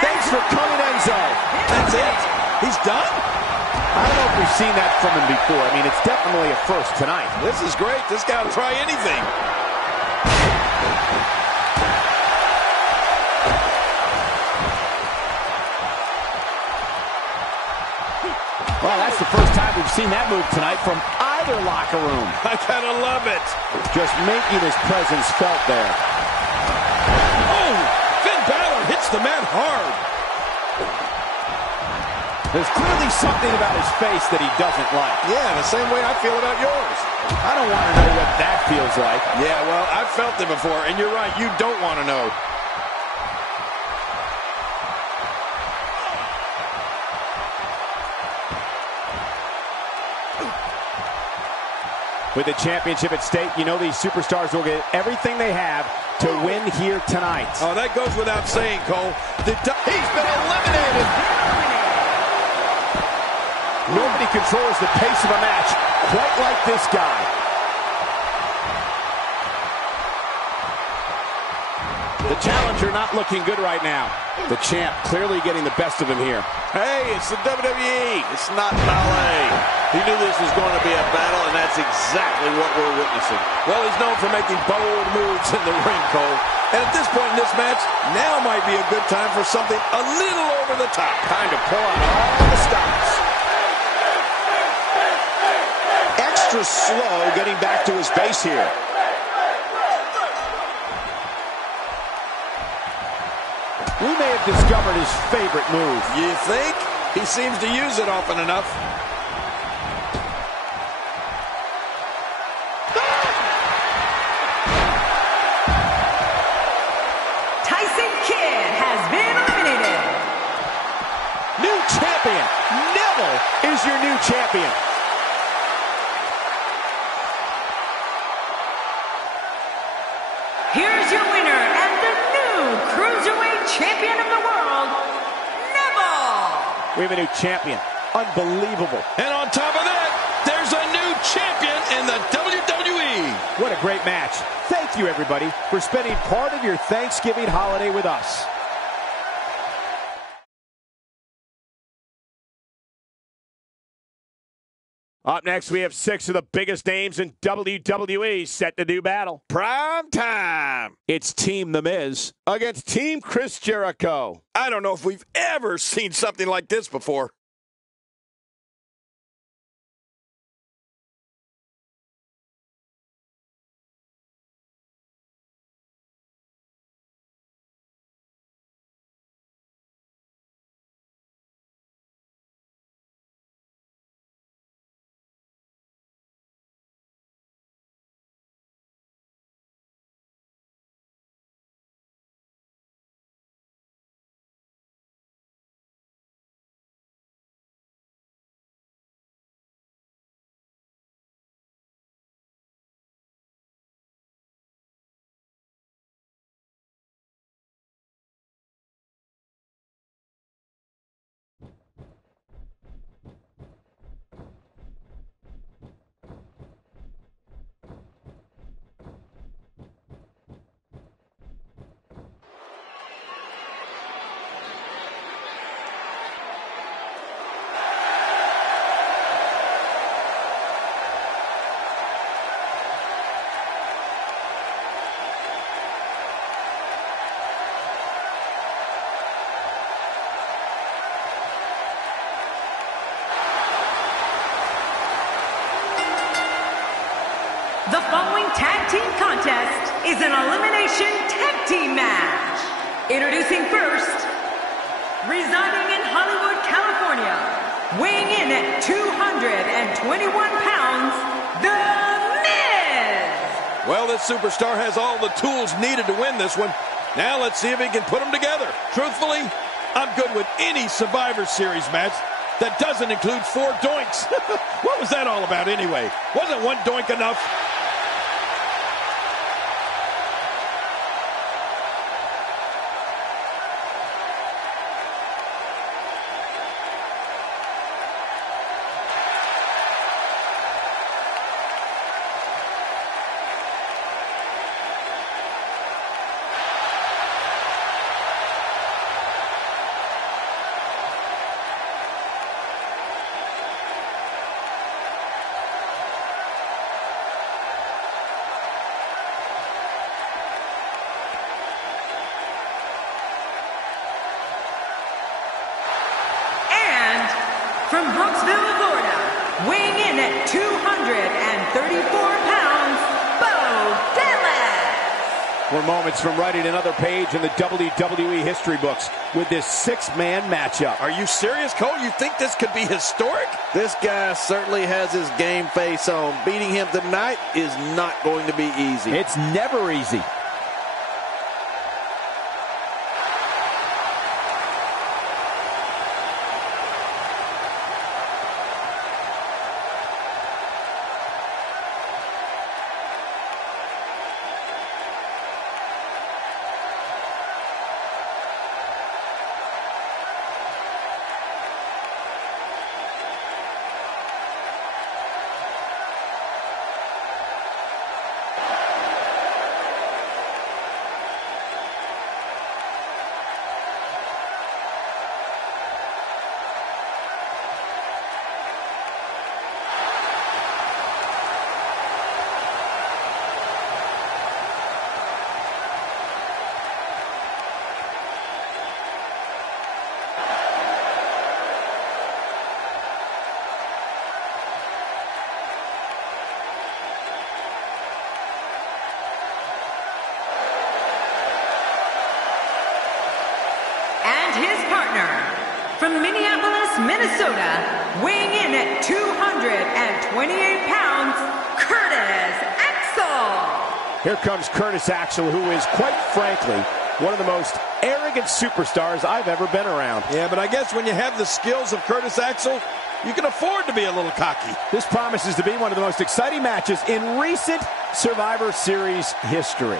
Thanks for coming, Enzo. That's it? He's done? I don't know if we've seen that from him before. I mean, it's definitely a first tonight. This is great. This guy will try anything. Well, that's the first time we've seen that move tonight from either locker room. I kind of love it. Just making his presence felt there. Oh, Finn Balor hits the man hard. There's clearly something about his face that he doesn't like. Yeah, the same way I feel about yours. I don't want to know what that feels like. Yeah, well, I've felt it before, and you're right, you don't want to know. With the championship at stake, you know these superstars will get everything they have to win here tonight. Oh, that goes without saying, Cole. He's been eliminated. Nobody controls the pace of a match quite like this guy. The challenger not looking good right now. The champ clearly getting the best of him here. Hey, it's the WWE. It's not ballet. He knew this was going to be a battle, and that's exactly what we're witnessing. Well, he's known for making bold moves in the ring, Cole. And at this point in this match, now might be a good time for something a little over the top. Time to pull out all the stops. Extra slow getting back to his base here. We may have discovered his favorite move. You think? He seems to use it often enough. Tyson Kidd has been eliminated. New champion. Neville is your new champion. Here's your winner and the new Cruiserweight Champion of the world, Neville. We have a new champion. Unbelievable. And on top of that, there's a new champion in the WWE. What a great match. Thank you, everybody, for spending part of your Thanksgiving holiday with us. Up next, we have 6 of the biggest names in WWE set to do battle. Prime time. It's Team The Miz against Team Chris Jericho. I don't know if we've ever seen something like this before. tag team contest is an elimination tag team match. Introducing first, residing in Hollywood, California, weighing in at 221 pounds, The Miz. Well, this superstar has all the tools needed to win this one. Now let's see if he can put them together. Truthfully, I'm good with any Survivor Series match that doesn't include 4 doinks. What was that all about anyway? Wasn't one doink enough? From Brooksville, Florida, weighing in at 234 pounds, Bo Dallas. We're moments from writing another page in the WWE history books with this 6-man matchup. Are you serious, Cole? You think this could be historic? This guy certainly has his game face on. Beating him tonight is not going to be easy. It's never easy. His partner, from Minneapolis, Minnesota, weighing in at 228 pounds, Curtis Axel. Here comes Curtis Axel, who is, quite frankly, one of the most arrogant superstars I've ever been around. Yeah, but I guess when you have the skills of Curtis Axel, you can afford to be a little cocky. This promises to be one of the most exciting matches in recent Survivor Series history.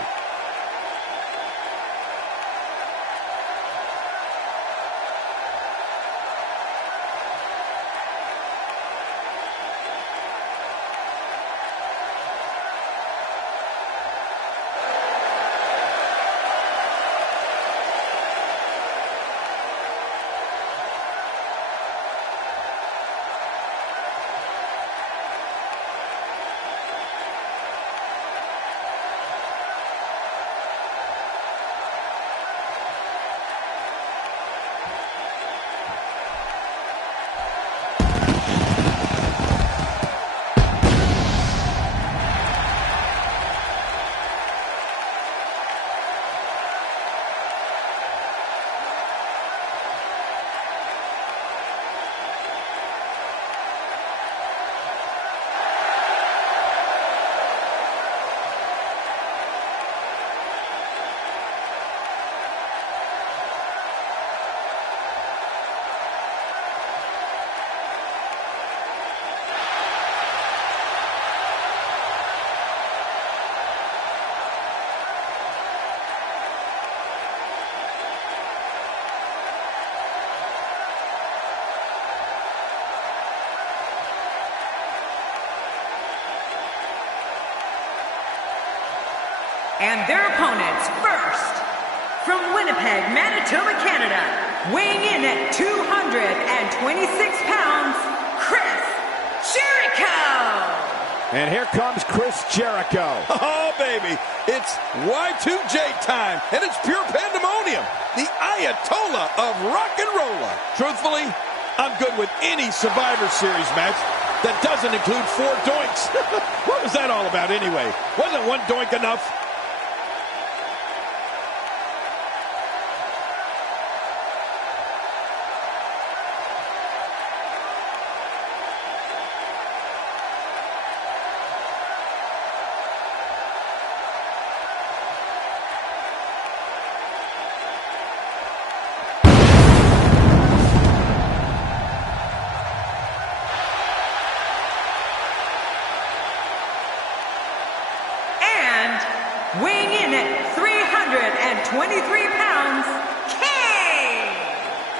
And their opponents, first, from Winnipeg, Manitoba, Canada, weighing in at 226 pounds, Chris Jericho. And here comes Chris Jericho. Oh, baby, it's Y2J time, and it's pure pandemonium. The Ayatollah of rock and rolla. Truthfully, I'm good with any Survivor Series match that doesn't include 4 doinks. What was that all about anyway? Wasn't one doink enough? Weighing in at 323 pounds, Kane!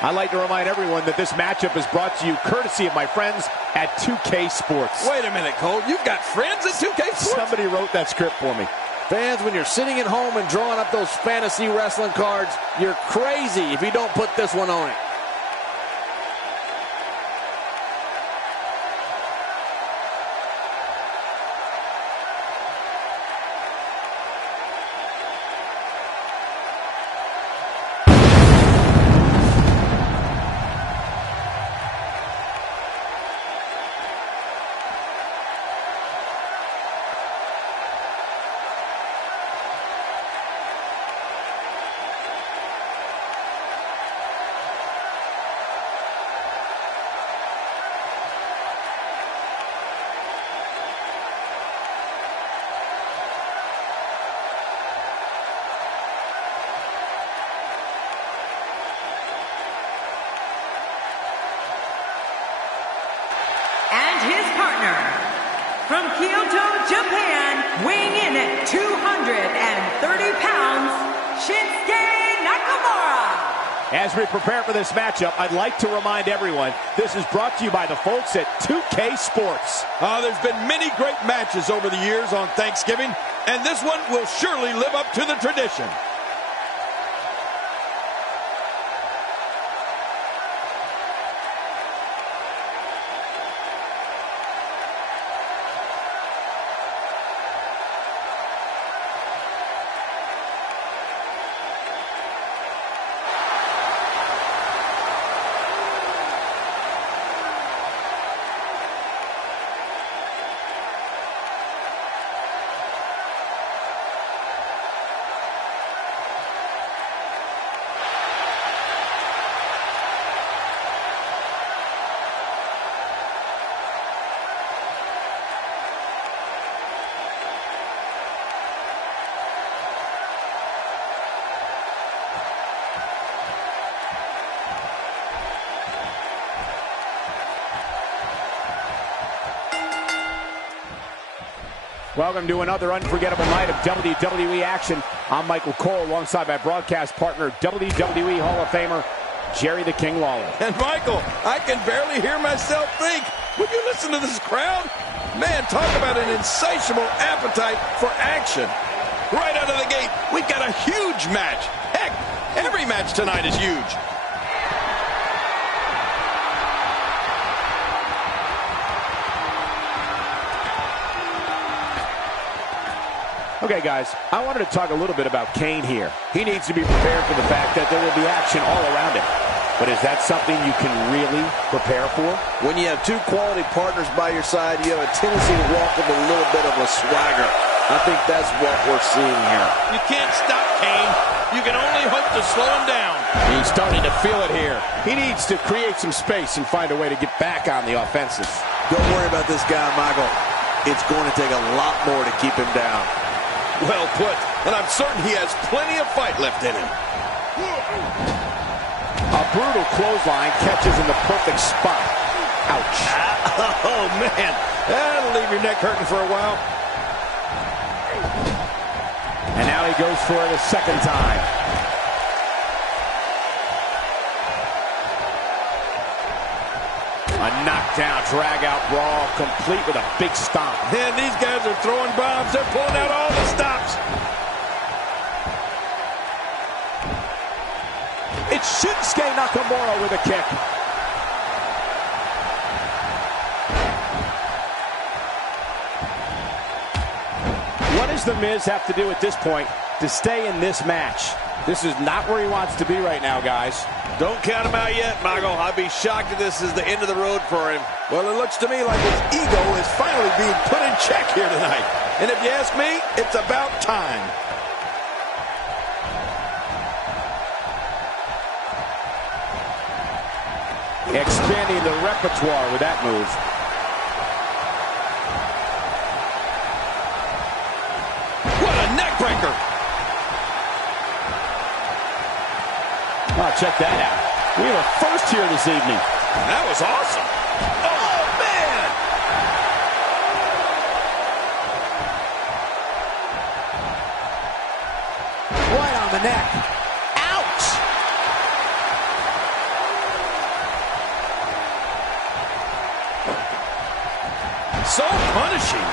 I'd like to remind everyone that this matchup is brought to you courtesy of my friends at 2K Sports. Wait a minute, Cole. You've got friends at 2K Sports? Somebody wrote that script for me. Fans, when you're sitting at home and drawing up those fantasy wrestling cards, you're crazy if you don't put this one on it. And his partner, from Kyoto, Japan, weighing in at 230 pounds, Shinsuke Nakamura. As we prepare for this matchup, I'd like to remind everyone, this is brought to you by the folks at 2K Sports. There's been many great matches over the years on Thanksgiving, and this one will surely live up to the tradition. Welcome to another unforgettable night of WWE action. I'm Michael Cole, alongside my broadcast partner, WWE Hall of Famer, Jerry the King Lawler. And Michael, I can barely hear myself think. Would you listen to this crowd? Man, talk about an insatiable appetite for action. Right out of the gate, we've got a huge match. Heck, every match tonight is huge. Okay, guys, I wanted to talk a little bit about Kane here. He needs to be prepared for the fact that there will be action all around him. But is that something you can really prepare for? When you have 2 quality partners by your side, you have a tendency to walk with a little bit of a swagger. I think that's what we're seeing here. You can't stop Kane. You can only hope to slow him down. He's starting to feel it here. He needs to create some space and find a way to get back on the offensive. Don't worry about this guy, Michael. It's going to take a lot more to keep him down. Well put, and I'm certain he has plenty of fight left in him. A brutal clothesline catches in the perfect spot. Ouch. Oh, man, that'll leave your neck hurting for a while. And now he goes for it a second time. A knockdown, drag-out brawl, complete with a big stomp. Man, these guys are throwing bombs. They're pulling out all the stops. It's Shinsuke Nakamura with a kick. What does The Miz have to do at this point to stay in this match. This is not where he wants to be right now, guys. Don't count him out yet, Michael. I'd be shocked if this is the end of the road for him. Well, it looks to me like his ego is finally being put in check here tonight. And if you ask me, it's about time. Expanding the repertoire with that move. What a neck breaker. Oh, check that out. We have a first here this evening. That was awesome. Oh, man. Right on the neck. Ouch. So punishing.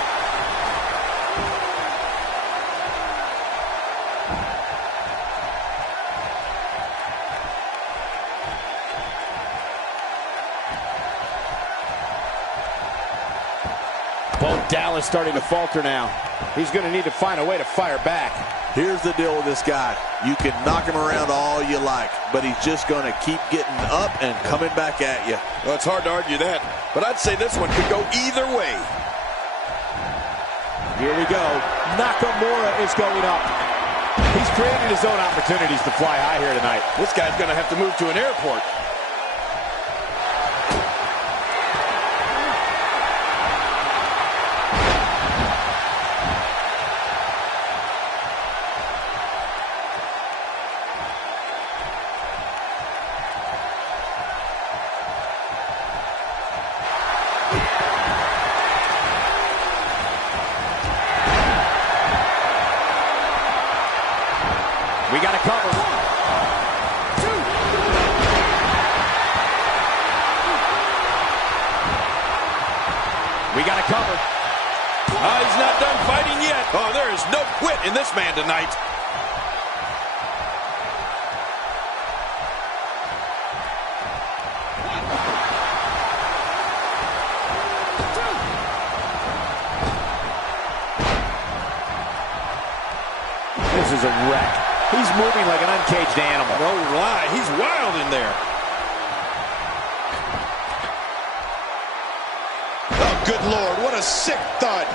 Both Dallas starting to falter now. He's going to need to find a way to fire back. Here's the deal with this guy. You can knock him around all you like, but he's just going to keep getting up and coming back at you. Well, it's hard to argue that, but I'd say this one could go either way. Here we go. Nakamura is going up. He's created his own opportunities to fly high here tonight. This guy's going to have to move to an airport. We got to cover. 1, 2. We got to cover. He's not done fighting yet. Oh, there is no quit in this man tonight. This is a wreck. He's moving like an uncaged animal. No lie, he's wild in there. Oh, good Lord, what a sick thud.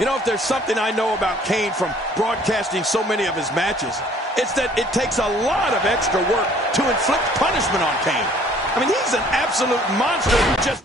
You know, if there's something I know about Kane from broadcasting so many of his matches, it's that it takes a lot of extra work to inflict punishment on Kane. I mean, he's an absolute monster who just...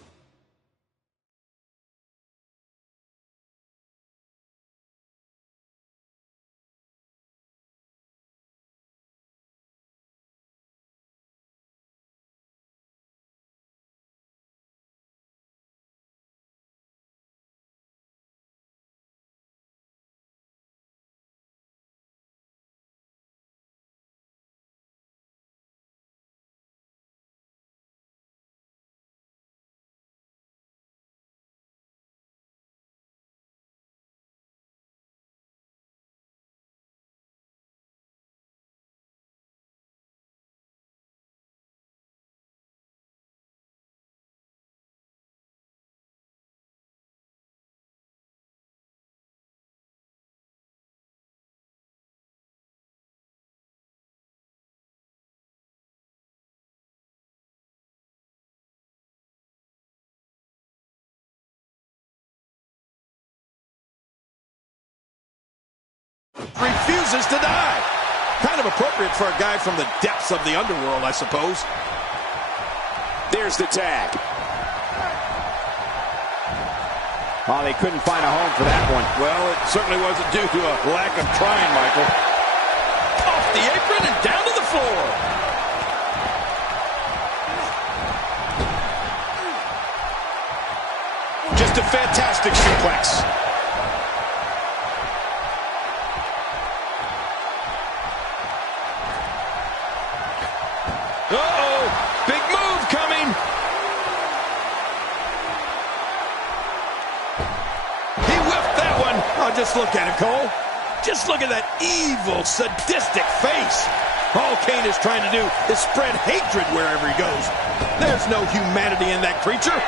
refuses to die. Kind of appropriate for a guy from the depths of the underworld, I suppose. There's the tag. Oh, they couldn't find a home for that one. Well, it certainly wasn't due to a lack of trying, Michael. Off the apron and down to the floor. Just a fantastic suplex. Uh-oh, big move coming. He whiffed that one. Oh, just look at it, Cole. Just look at that evil, sadistic face. All Kane is trying to do is spread hatred wherever he goes. There's no humanity in that creature.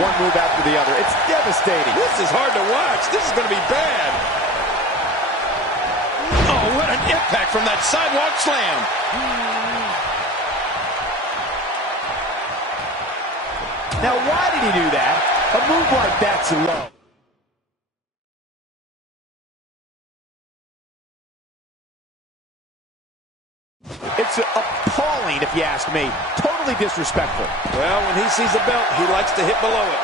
one move after the other. It's devastating. This is hard to watch. This is going to be bad. Oh, what an impact from that sidewalk slam. Now, why did he do that? A move like that's low. It's appalling, if you ask me. Totally disrespectful. Well, when he sees a belt, he likes to hit below it.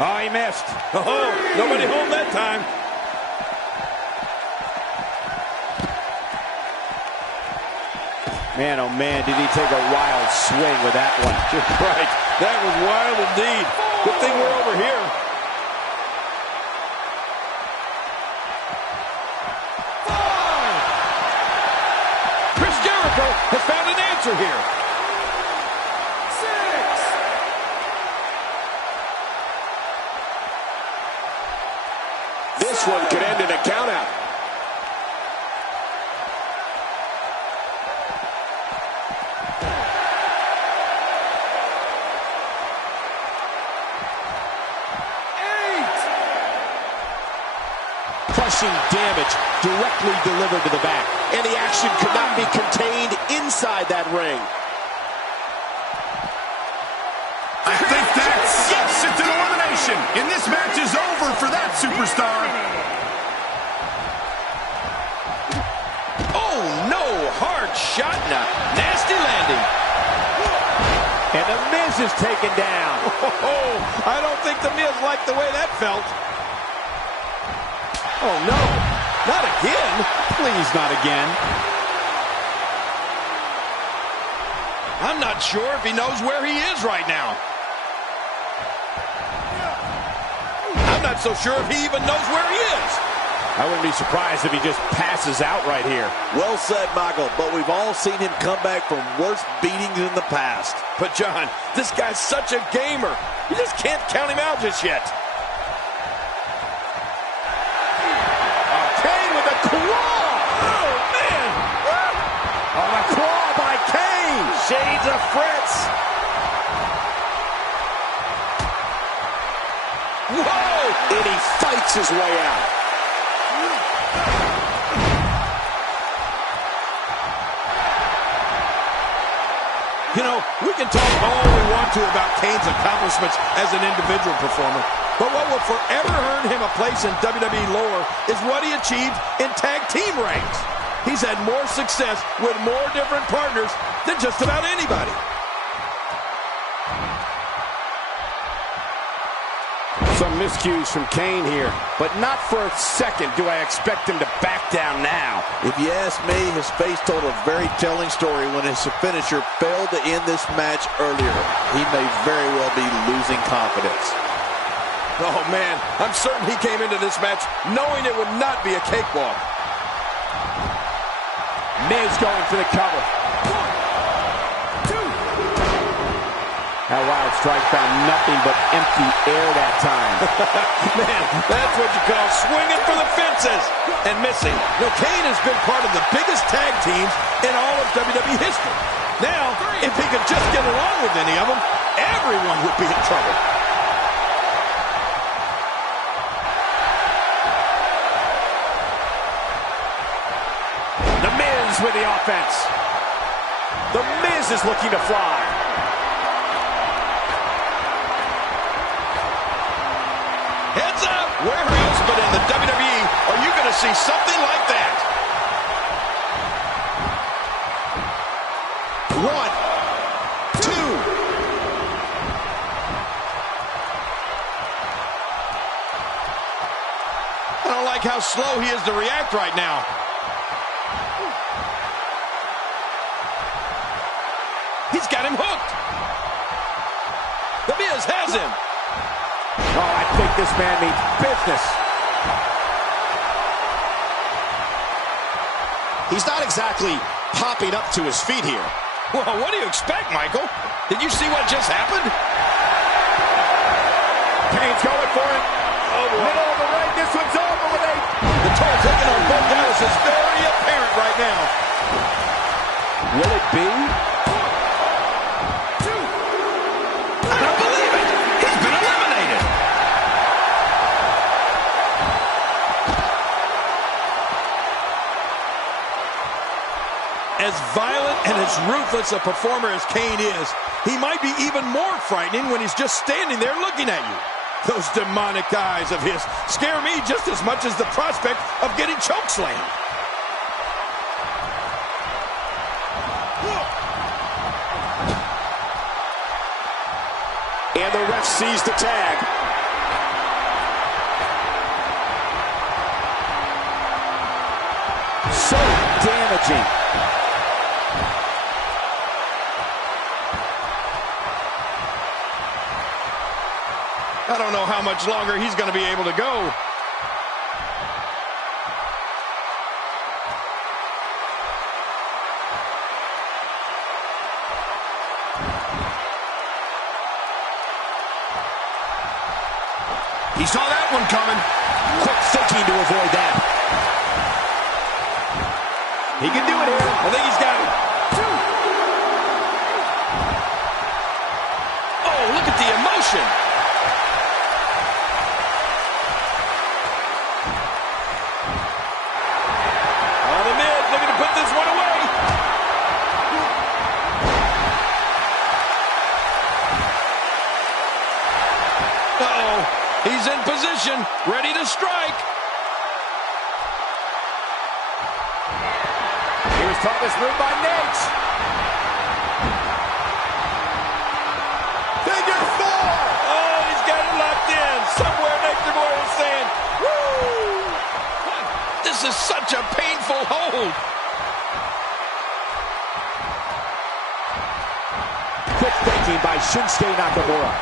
Oh, he missed. Oh, nobody home that time. Man, oh man, did he take a wild swing with that one. Right, that was wild indeed. Good thing we're over here. Chris Jericho has found an answer here. 6. This one could end in a countout. Crushing damage directly delivered to the back. And the action could not be contained inside that ring. I think that's it's an elimination. And this match is over for that superstar. Oh, no. Hard shot and a nasty landing. And The Miz is taken down. Oh, I don't think The Miz liked the way that felt. Oh, no. Not again. Please, not again. I'm not sure if he knows where he is right now. I'm not so sure if he even knows where he is. I wouldn't be surprised if he just passes out right here. Well said, Michael, but we've all seen him come back from worse beatings in the past. But, John, this guy's such a gamer. You just can't count him out just yet. Kane with a claw! Oh, man! On a claw by Kane! Shades of Fritz. Whoa! And he fights his way out. You know, we can talk all we want to about Kane's accomplishments as an individual performer, but what will forever earn him a place in WWE lore is what he achieved in tag team ranks. He's had more success with more different partners than just about anybody. Some miscues from Kane here, but not for a second do I expect him to back down now. If you ask me, his face told a very telling story when his finisher failed to end this match earlier. He may very well be losing confidence. Oh, man, I'm certain he came into this match knowing it would not be a cakewalk. Miz going for the cover. 1, 2. That wild strike found nothing but empty air that time. Man, that's what you call swinging for the fences and missing. Now, Kane has been part of the biggest tag teams in all of WWE history. Now, if he could just get along with any of them, everyone would be in trouble. The Miz with the offense. The Miz is looking to fly. Heads up! Where else but in the WWE are you going to see something like that? 1, 2. I don't like how slow he is to react right now. He's got him hooked. The Miz has him. Oh, I think this man means business. He's not exactly popping up to his feet here. Well, what do you expect, Michael? Did you see what just happened? Kane's going for it. Oh, boy. Middle of the ring. This one's over with a... The toll taken on both guys is very apparent right now. Will it be? I don't believe it. He's been eliminated. As violent and as ruthless a performer as Kane is, he might be even more frightening when he's just standing there looking at you. Those demonic eyes of his scare me just as much as the prospect of getting chokeslammed. And the ref sees the tag. So damaging. I don't know how much longer he's going to be able to go. He saw that one coming. Quick thinking to avoid that. He can do it here. I think he's got it. Oh, look at the emotion. On the mid, looking to put this one away. Uh-oh. He's in position, ready to strike. He was taught this move by Nate. Figure four. Oh, he's got it locked in. Somewhere Nature Boy is saying, woo! This is such a painful hold. Quick thinking by Shinsuke Nakamura.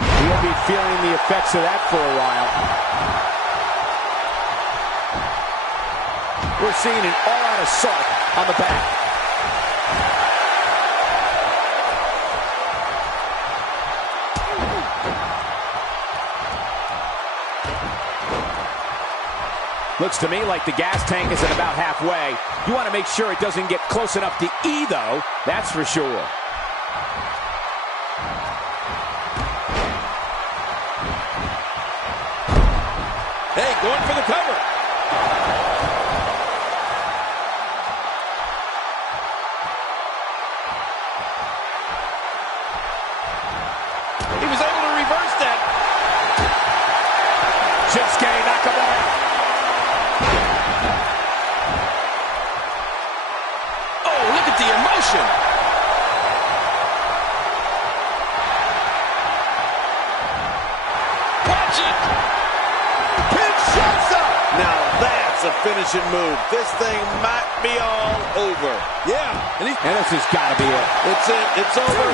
He'll be feeling the effects of that for a while. We're seeing an all-out assault on the back. Looks to me like the gas tank is at about halfway. You want to make sure it doesn't get close enough to E, though. That's for sure. Hey, going for the cover. He was able to reverse that. Shinsuke Nakamura. Oh, look at the emotion. Watch it. Now that's a finishing move. This thing might be all over. Yeah. And this has got to be it. It's it. It's over.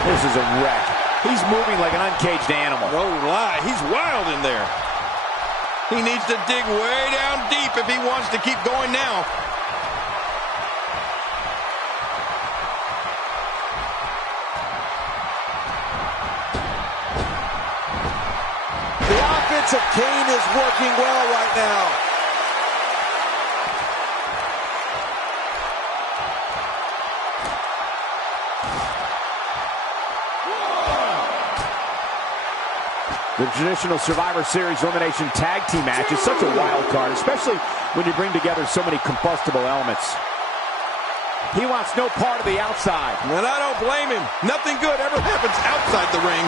This is a wreck. He's moving like an uncaged animal. No lie. He's wild in there. He needs to dig way down deep if he wants to keep going now. The offense of Kane is working well right now. The traditional Survivor Series Elimination Tag Team match is such a wild card, especially when you bring together so many combustible elements. He wants no part of the outside. And I don't blame him. Nothing good ever happens outside the ring.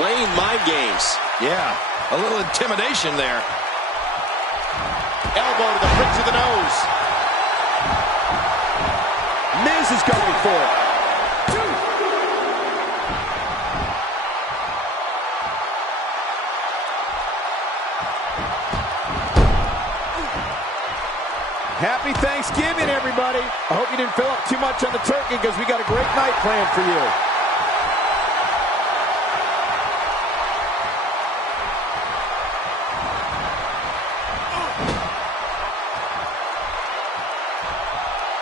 Playing mind games. Yeah, a little intimidation there. Elbow to the bridge of the nose. Miz is going for it. Happy Thanksgiving, everybody. I hope you didn't fill up too much on the turkey because we got a great night planned for you.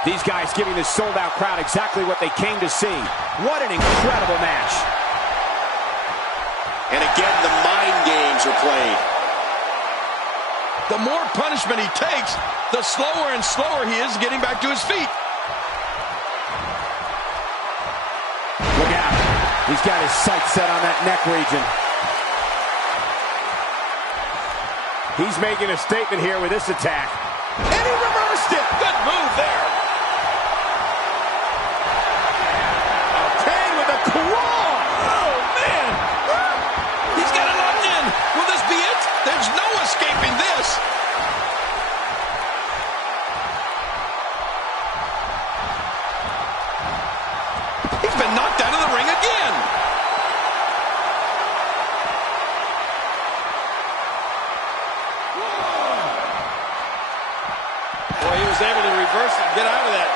These guys giving this sold-out crowd exactly what they came to see. What an incredible match. And again, the mind games are played. The more punishment he takes, the slower and slower he is getting back to his feet. Look out. He's got his sights set on that neck region. He's making a statement here with this attack. And he reversed it. Good move there. Kane with a claw. Oh, man. He's got it locked in. Will this be it? There's no escaping this. He's been knocked out of the ring again. Boy, he was able to reverse it and get out of that.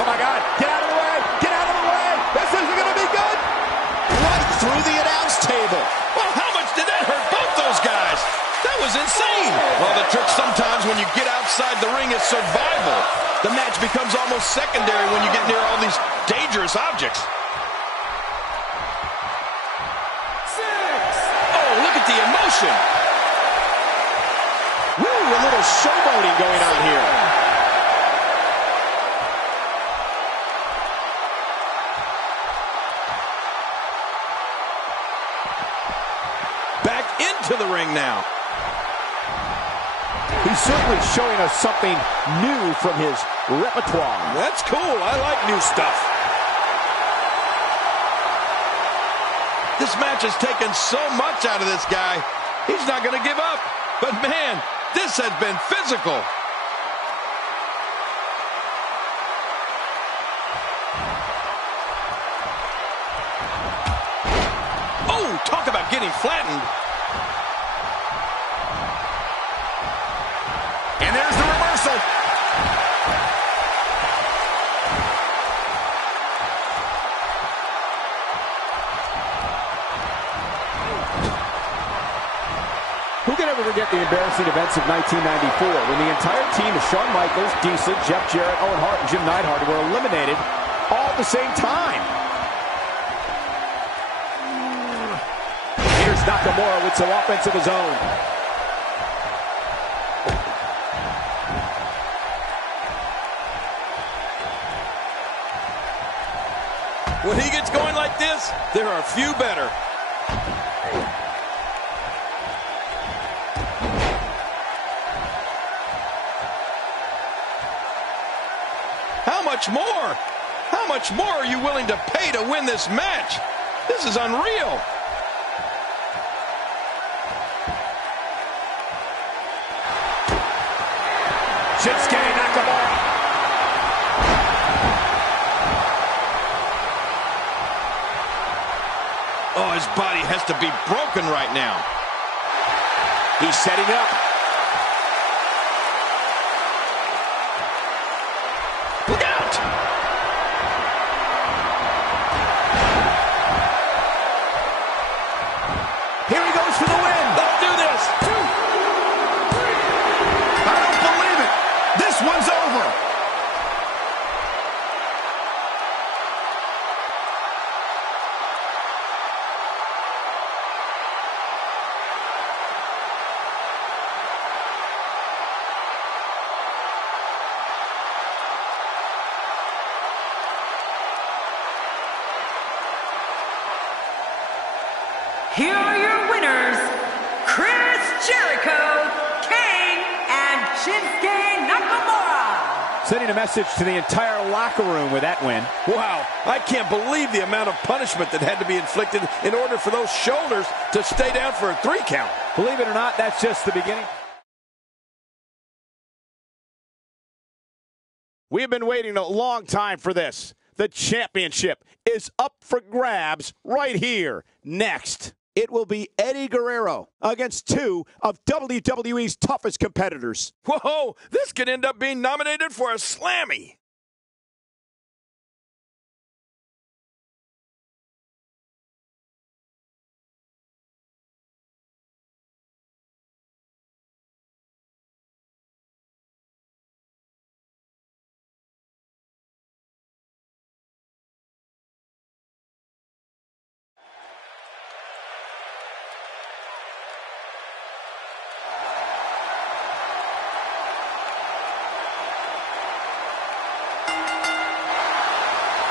Oh, my God. Get out of the way. Get out of the way. This isn't going to be good. Right through the announce table. Well, how much did that hurt both those guys? That was insane. Well, the trick sometimes when you get outside the ring is survival. The match becomes almost secondary when you get near all these dangerous objects. Oh, look at the emotion. Woo, a little showboating going on here. Back into the ring now. He's certainly showing us something new from his repertoire. That's cool. I like new stuff. This match has taken so much out of this guy. He's not going to give up. But, man, this has been physical. Oh, talk about getting flattened. And there's the reversal. Who can ever forget the embarrassing events of 1994 when the entire team of Shawn Michaels, Diesel, Jeff Jarrett, Owen Hart, and Jim Neidhart were eliminated all at the same time? Here's Nakamura with some offense of his own. When he gets going like this, there are few better. How much more? How much more are you willing to pay to win this match? This is unreal. Shinsuke Nakamura. Oh, his body has to be broken right now. He's setting up. Look out! Here he goes for the win. Let's do this. 2, 3. I don't believe it. This one's over. Here are your winners, Chris Jericho, Kane, and Shinsuke Nakamura. Sending a message to the entire locker room with that win. Wow, I can't believe the amount of punishment that had to be inflicted in order for those shoulders to stay down for a 3 count. Believe it or not, that's just the beginning. We have been waiting a long time for this. The championship is up for grabs right here. Next, it will be Eddie Guerrero against 2 of WWE's toughest competitors. Whoa, this could end up being nominated for a Slammy.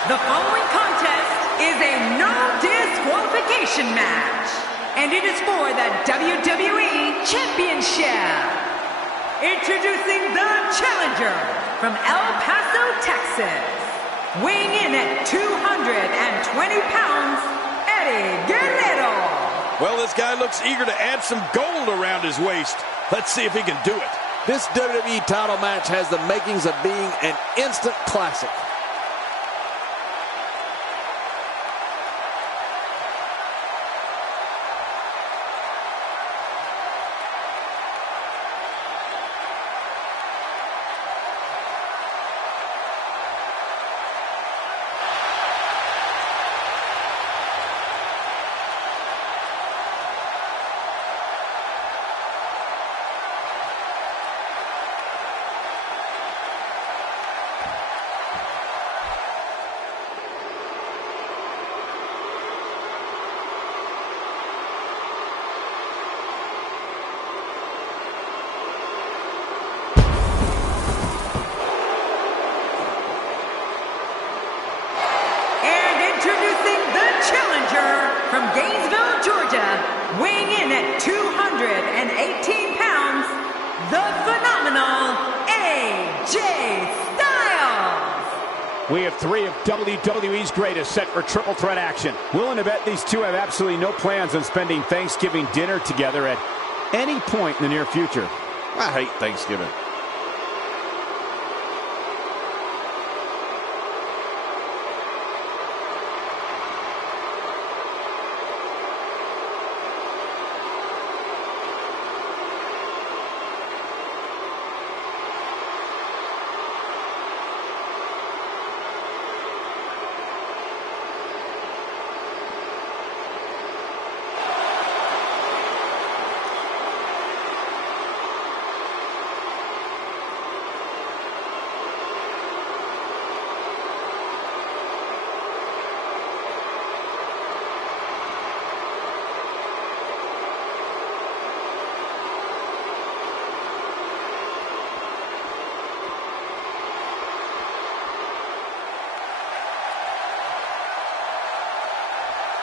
The following contest is a no disqualification match, and it is for the WWE Championship. Introducing the challenger from El Paso, Texas, weighing in at 220 pounds, Eddie Guerrero. Well, this guy looks eager to add some gold around his waist. Let's see if he can do it. This WWE title match has the makings of being an instant classic. From Gainesville, Georgia, weighing in at 218 pounds, the phenomenal AJ Styles. We have three of WWE's greatest set for triple threat action. Willing to bet these two have absolutely no plans on spending Thanksgiving dinner together at any point in the near future. I hate Thanksgiving.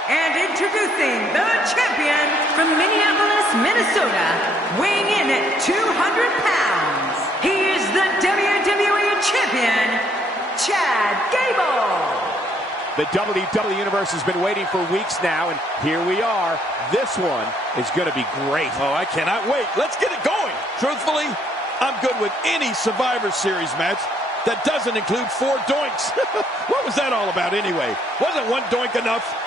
And introducing the champion from Minneapolis, Minnesota, weighing in at 200 pounds. He is the WWE Champion, Chad Gable. The WWE Universe has been waiting for weeks now, and here we are. This one is going to be great. Oh, I cannot wait. Let's get it going. Truthfully, I'm good with any Survivor Series match that doesn't include 4 doinks. What was that all about anyway? Wasn't one doink enough?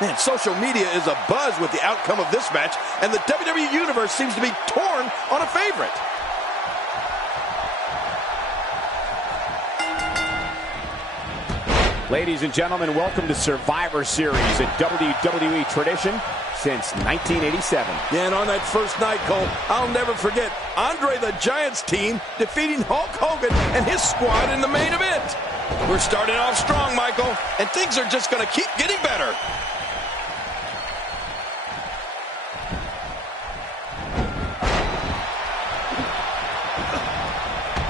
Man, social media is abuzz with the outcome of this match, and the WWE Universe seems to be torn on a favorite. Ladies and gentlemen, welcome to Survivor Series, a WWE tradition since 1987. Yeah, and on that first night, Cole, I'll never forget Andre the Giant's team defeating Hulk Hogan and his squad in the main event. We're starting off strong, Michael, and things are just going to keep getting better.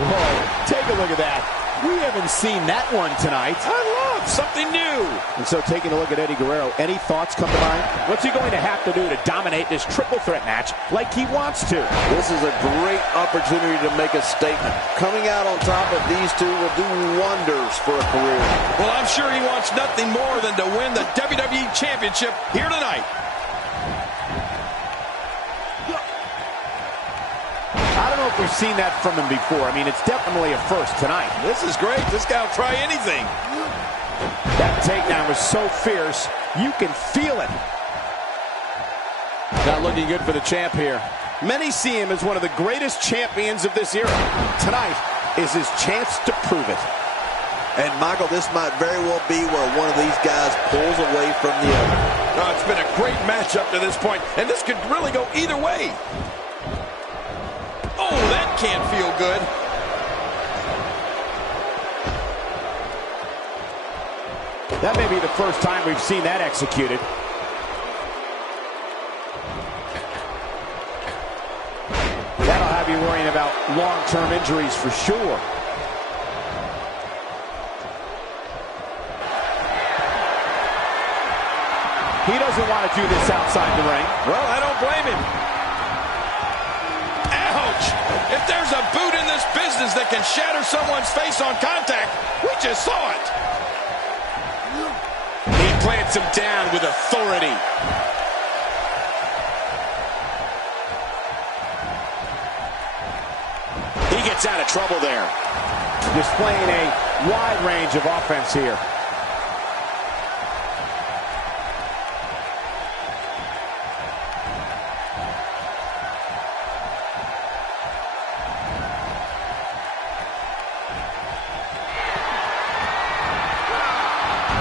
Whoa, take a look at that. We haven't seen that one tonight. I love something new. And so taking a look at Eddie Guerrero, any thoughts come to mind? What's he going to have to do to dominate this triple threat match like he wants to? This is a great opportunity to make a statement. Coming out on top of these two will do wonders for a career. Well, I'm sure he wants nothing more than to win the WWE Championship here tonight. I don't know if we've seen that from him before. I mean, it's definitely a first tonight. This is great. This guy will try anything. That takedown was so fierce, you can feel it. Not looking good for the champ here. Many see him as one of the greatest champions of this era. Tonight is his chance to prove it. And, Michael, this might very well be where one of these guys pulls away from the other. Oh, it's been a great match up to this point, and this could really go either way. Oh, that can't feel good. That may be the first time we've seen that executed. That'll have you worrying about long-term injuries for sure. He doesn't want to do this outside the ring. Well, I don't blame him. Ouch! If there's a boot in this business that can shatter someone's face on contact, we just saw it. He plants him down with authority. He gets out of trouble there. Displaying a wide range of offense here.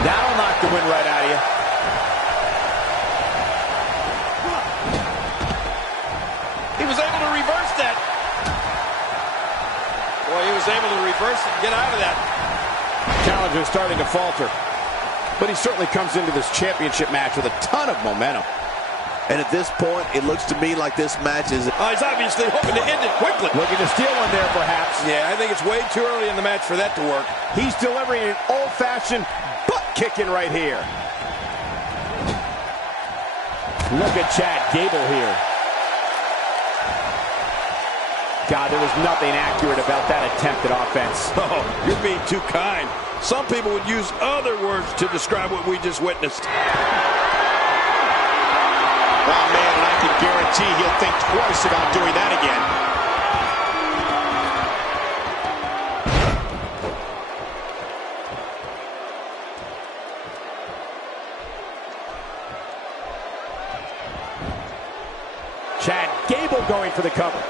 That'll knock the wind right out of you. He was able to reverse that. Boy, he was able to reverse it and get out of that. Challenger starting to falter. But he certainly comes into this championship match with a ton of momentum. And at this point, it looks to me like this match is... He's obviously hoping to end it quickly. Looking to steal one there, perhaps. Yeah, I think it's way too early in the match for that to work. He's delivering an old-fashioned butt kicking right here. Look at Chad Gable here. God, there was nothing accurate about that attempt at offense. Oh, you're being too kind. Some people would use other words to describe what we just witnessed. Oh, man, and I can guarantee he'll think twice about doing that again. Chad Gable going for the cover.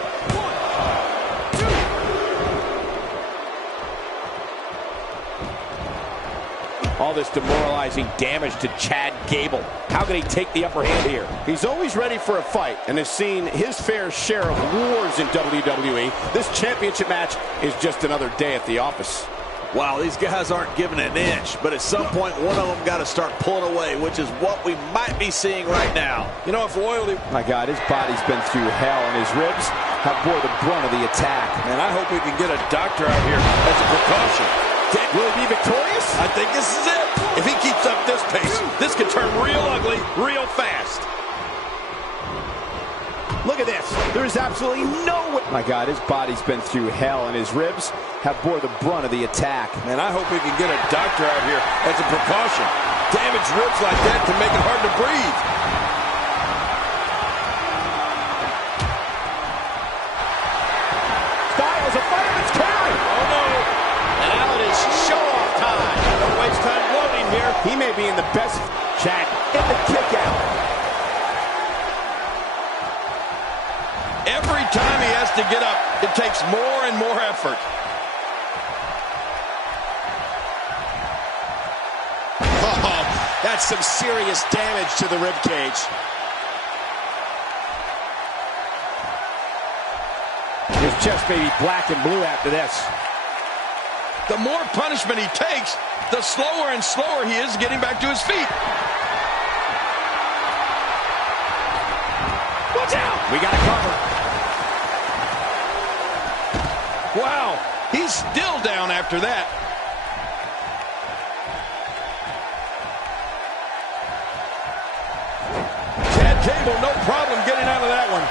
All this demoralizing damage to Chad Gable. How can he take the upper hand here? He's always ready for a fight and has seen his fair share of wars in WWE. This championship match is just another day at the office. Wow, these guys aren't giving an inch, but at some point, one of them got to start pulling away, which is what we might be seeing right now. You know, if loyalty... My God, his body's been through hell, and his ribs have bore the brunt of the attack. Man, I hope we can get a doctor out here as a precaution. Will he be victorious? I think this is it. If he keeps up this pace, this could turn real ugly real fast. Look at this. There is absolutely no way. My God, his body's been through hell, and his ribs have bore the brunt of the attack. Man, I hope we can get a doctor out here as a precaution. Damaged ribs like that can make it hard to breathe. Styles, a fireman's carry. Oh, no. And now it is show-off time. Don't waste time gloating here. He may be in the best. Chad in the kick out. Every time he has to get up, it takes more and more effort. Oh, that's some serious damage to the ribcage. His chest may be black and blue after this. The more punishment he takes, the slower and slower he is getting back to his feet. Watch out! We got to cover. Wow, he's still down after that. Chad Gable, no problem getting out of that one.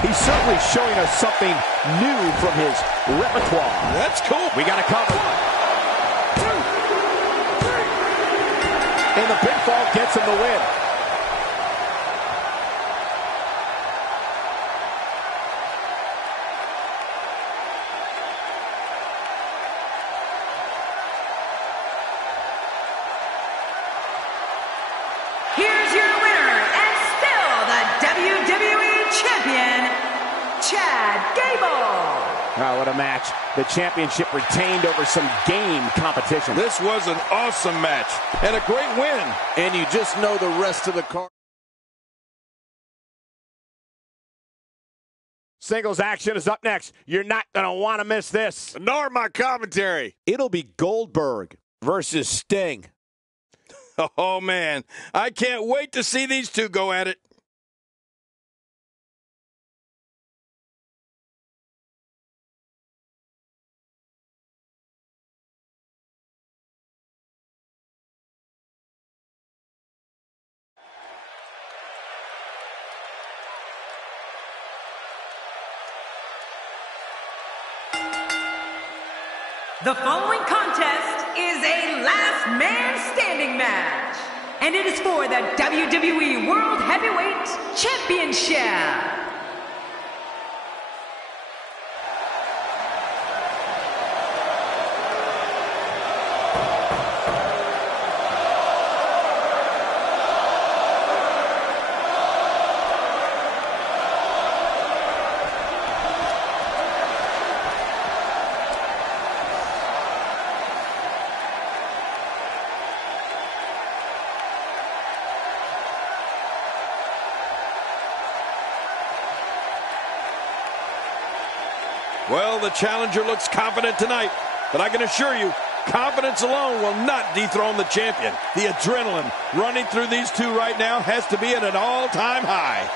He's certainly showing us something new from his repertoire. That's cool. We got to cover. 1, 2, 3. And the pinfall gets him the win. Here's your winner and still the WWE Champion, Chad Gable. Oh, what a match. The championship retained over some game competition. This was an awesome match and a great win. And you just know the rest of the card. Singles action is up next. You're not going to want to miss this. Nor my commentary. It'll be Goldberg versus Sting. Oh, man. I can't wait to see these two go at it. The following contest is a last man standing match, and it is for the WWE World Heavyweight Championship. Well, the challenger looks confident tonight, but I can assure you, confidence alone will not dethrone the champion. The adrenaline running through these two right now has to be at an all-time high.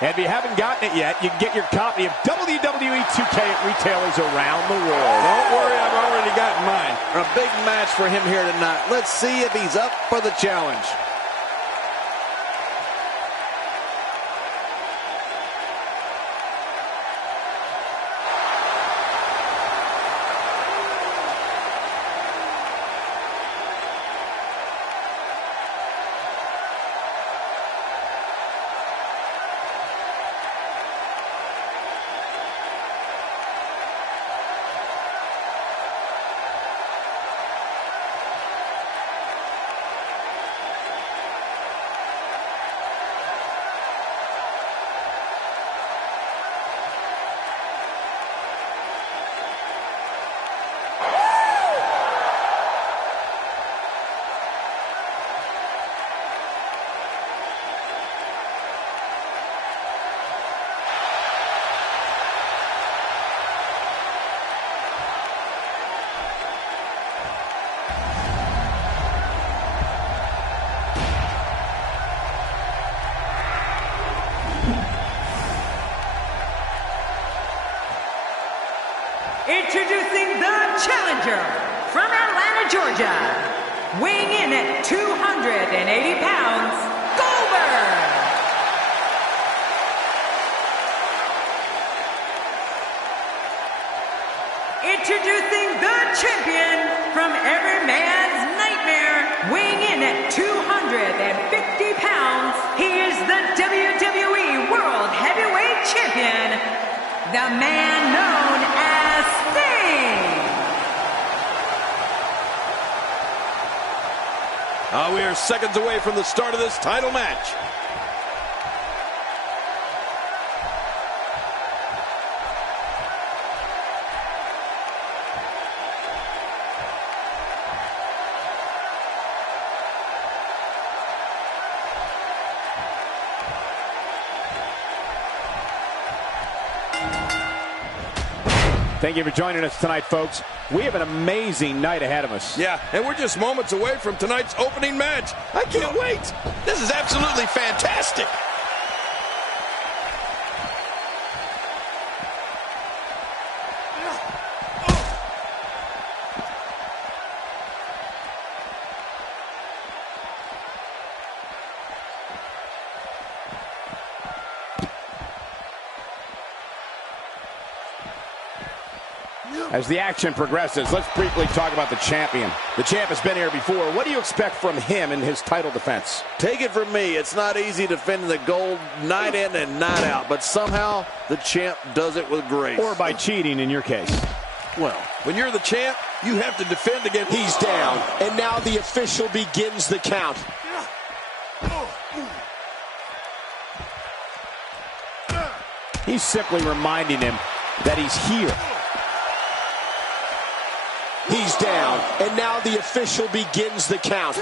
And if you haven't gotten it yet, you can get your copy of WWE 2K at retailers around the world. Don't worry, I've already gotten mine. A big match for him here tonight. Let's see if he's up for the challenge. Introducing the challenger from Atlanta, Georgia, weighing in at 280 pounds, Goldberg. Introducing the champion from every man's nightmare, weighing in at 250 pounds, he is the WWE World Heavyweight Champion, the man known as Sting. We are seconds away from the start of this title match. Thank you for joining us tonight, folks. We have an amazing night ahead of us. Yeah, and we're just moments away from tonight's opening match. I can't wait. This is absolutely fantastic. As the action progresses, let's briefly talk about the champion. The champ has been here before. What do you expect from him in his title defense? Take it from me, it's not easy defending the gold night in and night out, but somehow the champ does it with grace. Or by cheating in your case. Well, when you're the champ, you have to defend against... He's down, and now the official begins the count. He's simply reminding him that he's here. He's down, and now the official begins the count.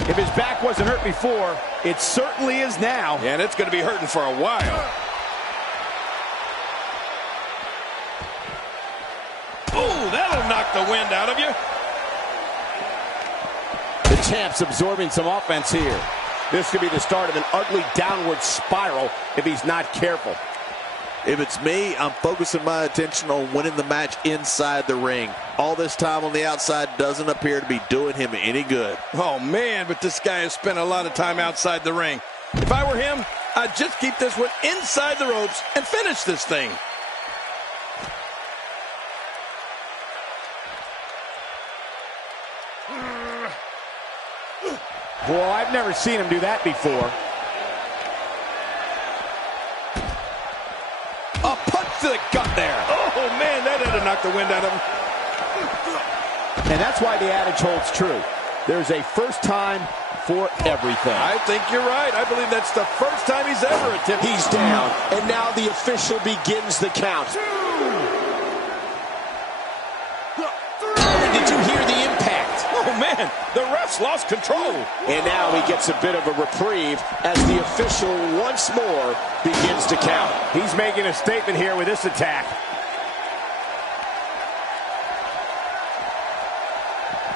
If his back wasn't hurt before, it certainly is now. And it's going to be hurting for a while. Oh, that'll knock the wind out of you. The champ's absorbing some offense here. This could be the start of an ugly downward spiral if he's not careful. if it's me, I'm focusing my attention on winning the match inside the ring. All this time on the outside doesn't appear to be doing him any good. Oh, man, but this guy has spent a lot of time outside the ring. If I were him, I'd just keep this one inside the ropes and finish this thing. Well, I've never seen him do that before. A punch to the gut there. Oh, man, that had to knock the wind out of him. And that's why the adage holds true. There's a first time for everything. I think you're right. I believe that's the first time he's ever attempted. He's down, and now the official begins the count. Did you hear the impact? Oh, man, the ref's lost control. And now he gets a bit of a reprieve as the official once more begins to count. He's making a statement here with this attack.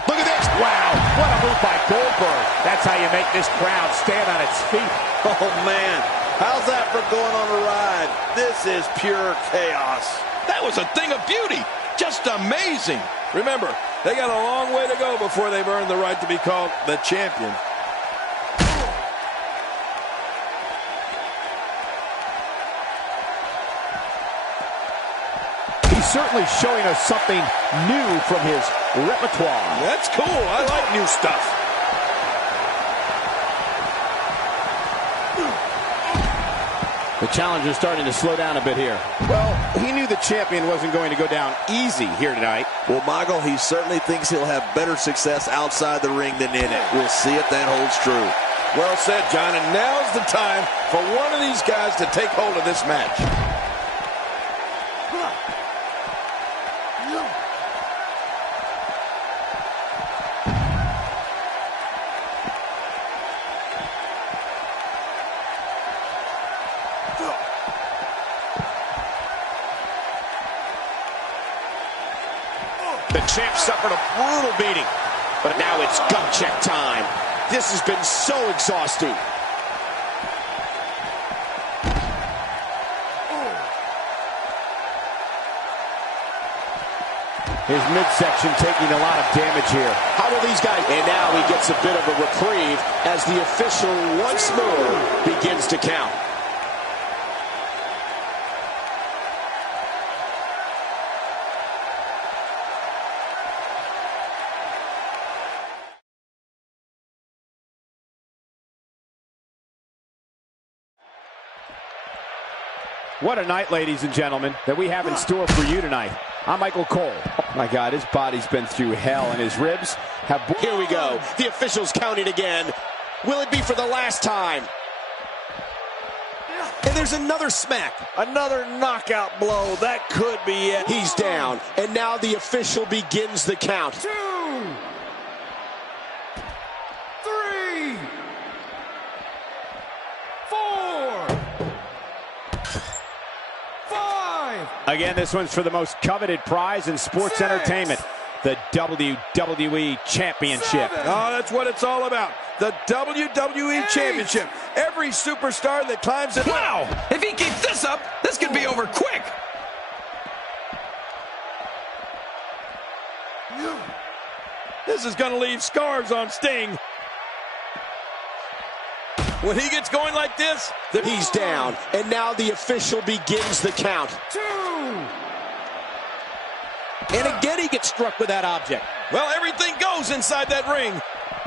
Look at this. Wow, what a move by Goldberg. That's how you make this crowd stand on its feet. Oh, man. How's that for going on a ride? This is pure chaos. That was a thing of beauty. Just amazing. Remember, they got a long way to go before they've earned the right to be called the champion. He's certainly showing us something new from his repertoire. That's cool. I like new stuff. The challenger's starting to slow down a bit here. Well, he knew the champion wasn't going to go down easy here tonight. Well, Michael, he certainly thinks he'll have better success outside the ring than in it. We'll see if that holds true. Well said, John, and now's the time for one of these guys to take hold of this match. The champ suffered a brutal beating, but now it's gut check time. This has been so exhausting. His midsection taking a lot of damage here. How will these guys... And now he gets a bit of a reprieve as the official once more begins to count. What a night, ladies and gentlemen, that we have in store for you tonight. I'm Michael Cole. Oh my God, his body's been through hell, and his ribs have... Here we go. The officials counting again. Will it be for the last time? And there's another smack. Another knockout blow. That could be it. He's down. And now the official begins the count. 2, 3, 4, 5. Again, this one's for the most coveted prize in sports 6. entertainment, the WWE Championship. 7. Oh, that's what it's all about. The WWE Championship. Every superstar that climbs it. Wow! If he keeps this up, this could be over quick. This is going to leave scars on Sting. When he gets going like this, He's down. And now the official begins the count. 2. And again he gets struck with that object. well, everything goes inside that ring.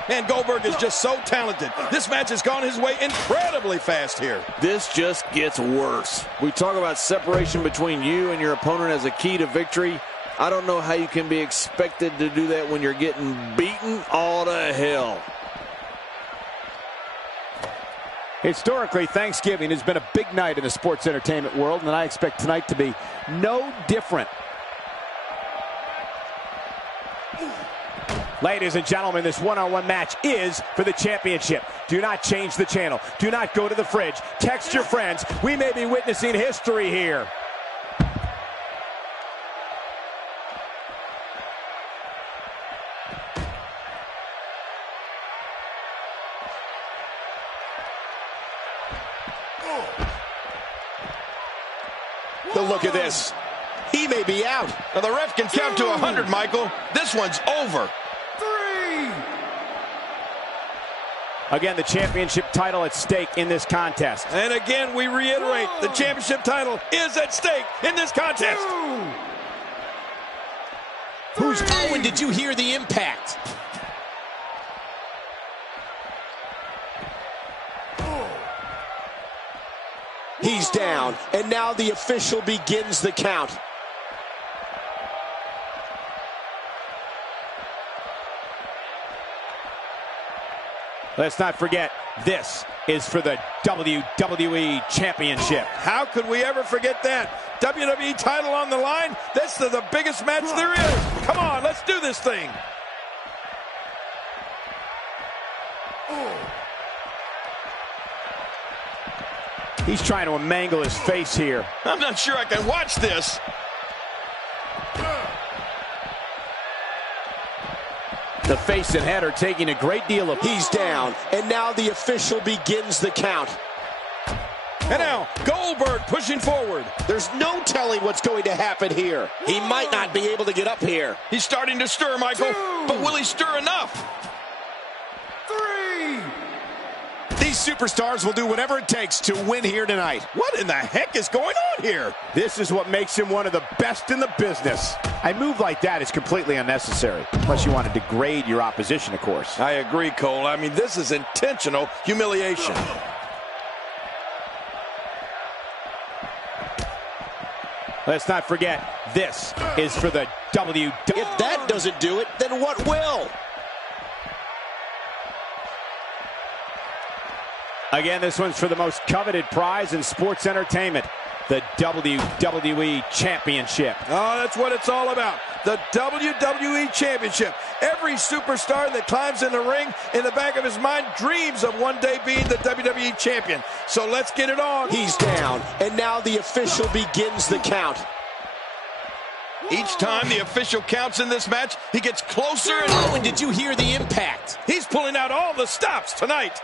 Man, Goldberg is just so talented. This match has gone his way incredibly fast here. This just gets worse. We talk about separation between you and your opponent as a key to victory. I don't know how you can be expected to do that when you're getting beaten all to hell. Historically, Thanksgiving has been a big night in the sports entertainment world, and I expect tonight to be no different. Ladies and gentlemen, this one-on-one match is for the championship. Do not change the channel. Do not go to the fridge. Text your friends. We may be witnessing history here. The look at this. He may be out. Now, the ref can count to 100, Michael. This one's over. 3. Again, the championship title at stake in this contest. And again, we reiterate, the championship title is at stake in this contest. 2. Who's... Oh, and did you hear the impact? He's down. And now the official begins the count. Let's not forget, this is for the WWE Championship. How could we ever forget that? WWE title on the line? This is the biggest match there is. Come on, let's do this thing. He's trying to mangle his face here. I'm not sure I can watch this. The face and head are taking a great deal of... He's down. And now the official begins the count. And now, Goldberg pushing forward. There's no telling what's going to happen here. He might not be able to get up here. He's starting to stir, Michael. But will he stir enough? 3. These superstars will do whatever it takes to win here tonight. What in the heck is going on here? This is what makes him one of the best in the business. A move like that is completely unnecessary, unless you want to degrade your opposition, of course. I agree, Cole. I mean, this is intentional humiliation. Let's not forget, this is for the WWE. If that doesn't do it, then what will? Again, this one's for the most coveted prize in sports entertainment, the WWE Championship. Oh, that's what it's all about. The WWE Championship. Every superstar that climbs in the ring, in the back of his mind, dreams of one day being the WWE Champion. So let's get it on. He's down. And now the official begins the count. Each time the official counts in this match, he gets closer and... Oh, and did you hear the impact? He's pulling out all the stops tonight.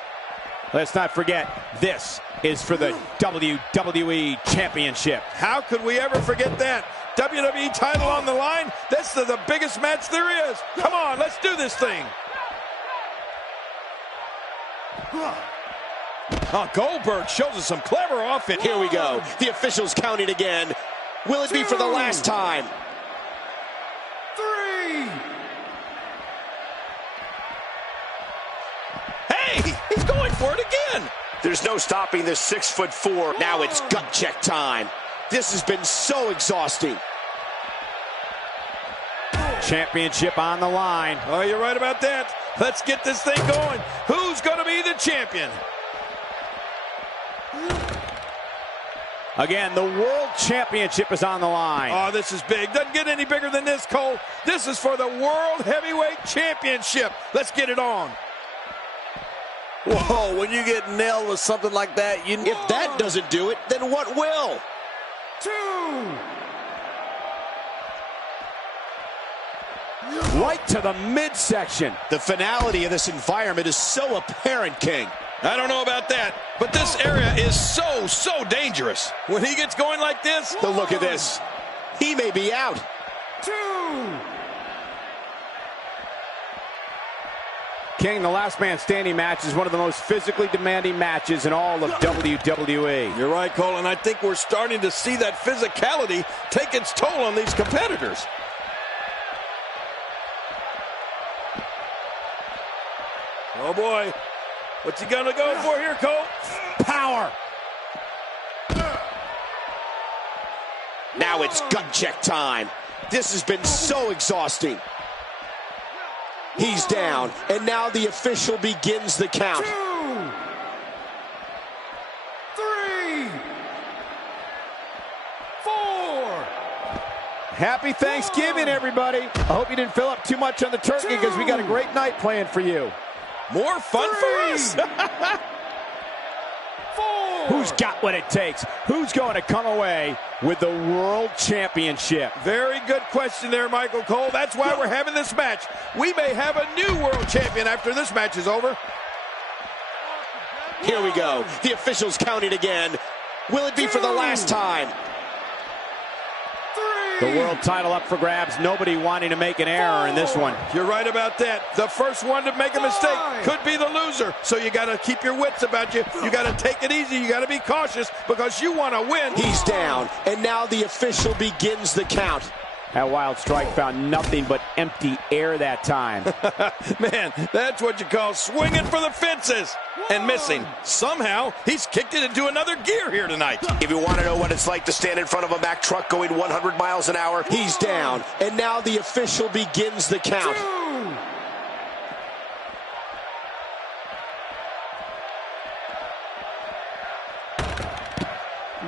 Let's not forget, this is for the WWE Championship. How could we ever forget that? WWE title on the line? This is the biggest match there is. Come on, let's do this thing. Oh, Goldberg shows us some clever offense. Here we go. The official's counting again. Will it be for the last time? 3. Hey, he's going for it again. There's no stopping this 6'4". Now it's gut check time. This has been so exhausting. Championship on the line. Oh, you're right about that. Let's get this thing going. Who's going to be the champion? Again, the World Championship is on the line. Oh, this is big. Doesn't get any bigger than this, Cole. This is for the World Heavyweight Championship. Let's get it on. Whoa, when you get nailed with something like that, If that doesn't do it, then what will? 2. Right to the midsection. The finality of this environment is so apparent, King. I don't know about that, but this area is so dangerous. When he gets going like this, But look at this. He may be out. 2. King, the last man standing match is one of the most physically demanding matches in all of WWE. you're right, Cole, and I think we're starting to see that physicality take its toll on these competitors. Oh, boy. What's he going to go for here, Cole? Power. Now it's gut check time. This has been so exhausting. He's down, and now the official begins the count. 2. 3. Happy Thanksgiving, everybody. I hope you didn't fill up too much on the turkey because we got a great night planned for you. More fun for us? 4. Who's got what it takes? Who's going to come away with the World Championship? Very good question there, Michael Cole. That's why we're having this match. We may have a new world champion after this match is over. Here we go. The official's counting again. Will it be for the last time? 3. The world title up for grabs. Nobody wanting to make an error in this one. You're right about that. The first one to make a mistake could be the loser. So you got to keep your wits about you. You got to take it easy. You got to be cautious because you want to win. He's down, and now the official begins the count. That wild strike found nothing but empty air that time. Man, that's what you call swinging for the fences and missing. Somehow, he's kicked it into another gear here tonight. If you want to know what it's like to stand in front of a Mack truck going 100 miles an hour, he's down, and now the official begins the count. 2.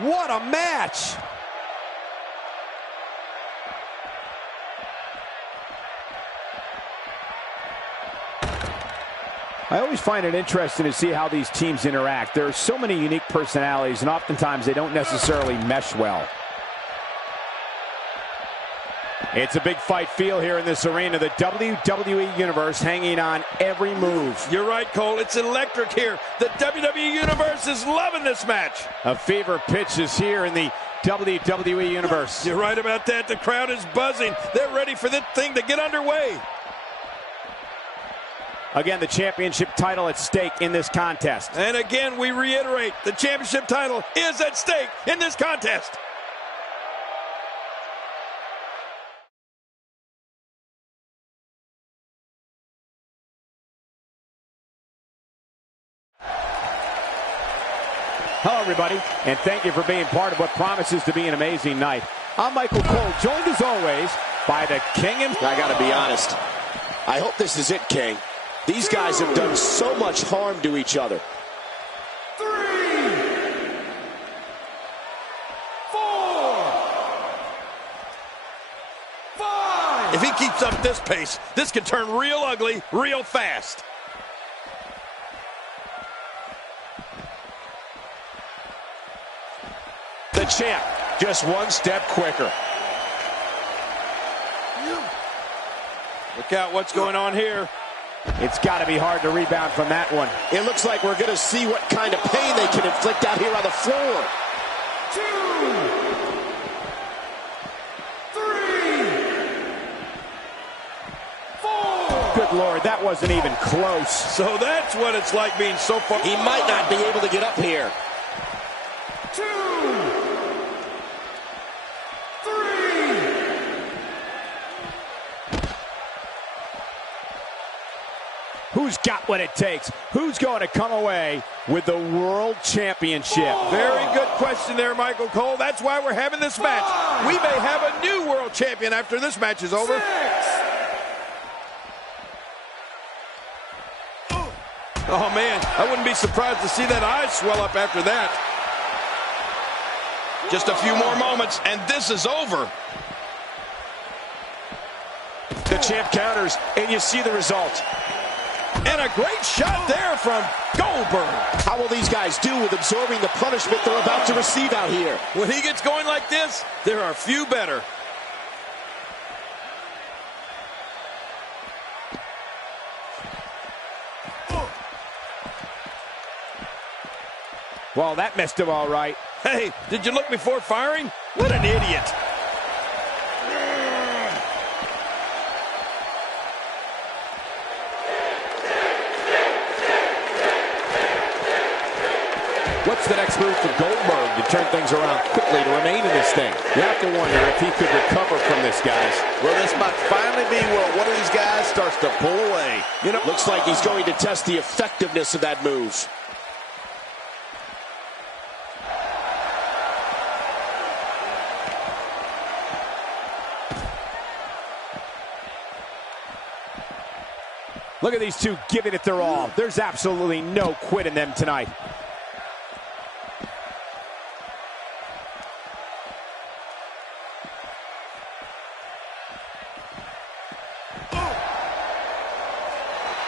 What a match! I always find it interesting to see how these teams interact. There are so many unique personalities, and oftentimes they don't necessarily mesh well. It's a big fight feel here in this arena. The WWE Universe hanging on every move. You're right, Cole. It's electric here. The WWE Universe is loving this match. A fever pitch is here in the WWE Universe. You're right about that. The crowd is buzzing. They're ready for this thing to get underway. Again, the championship title at stake in this contest. And again, we reiterate, the championship title is at stake in this contest. Hello, everybody, and thank you for being part of what promises to be an amazing night. I'm Michael Cole, joined as always by the King and... I gotta be honest. I hope this is it, King. These guys have done so much harm to each other. 3. 4. 5. If he keeps up this pace, this could turn real ugly real fast. The champ, just one step quicker. Look out what's going on here. It's got to be hard to rebound from that one. It looks like we're going to see what kind of pain they can inflict out here on the floor. 2. 3. 4. Good Lord, that wasn't even close. So that's what it's like being so far. He might not be able to get up here. 2. 3. Who's got what it takes? Who's going to come away with the World Championship? Very good question there, Michael Cole. That's why we're having this match. We may have a new World Champion after this match is over. Oh, man, I wouldn't be surprised to see that eye swell up after that. Just a few more moments, and this is over. The champ counters, and you see the result. And a great shot there from Goldberg. How will these guys do with absorbing the punishment they're about to receive out here? When he gets going like this, there are few better. Well, that messed him all right. Hey, did you look before firing? What an idiot. What's the next move for Goldberg to turn things around quickly to remain in this thing? You have to wonder if he could recover from this, guys. Well, this might finally be where one of these guys starts to pull away. You know, looks like he's going to test the effectiveness of that move. Look at these two giving it their all. There's absolutely no quit in them tonight.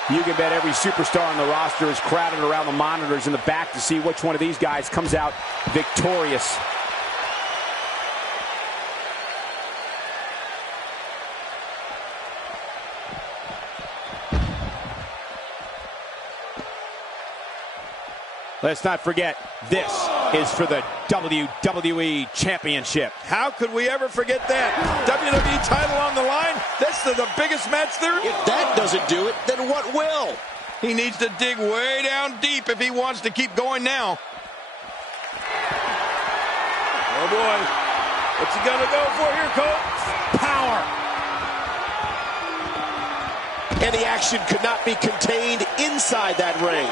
You can bet every superstar on the roster is crowded around the monitors in the back to see which one of these guys comes out victorious. Let's not forget, this is for the WWE Championship. How could we ever forget that? WWE title on the line? That's the biggest match there. If that doesn't do it, then what will? He needs to dig way down deep if he wants to keep going now. Oh, boy. What's he going to go for here, Cole? Power. And the action could not be contained inside that ring.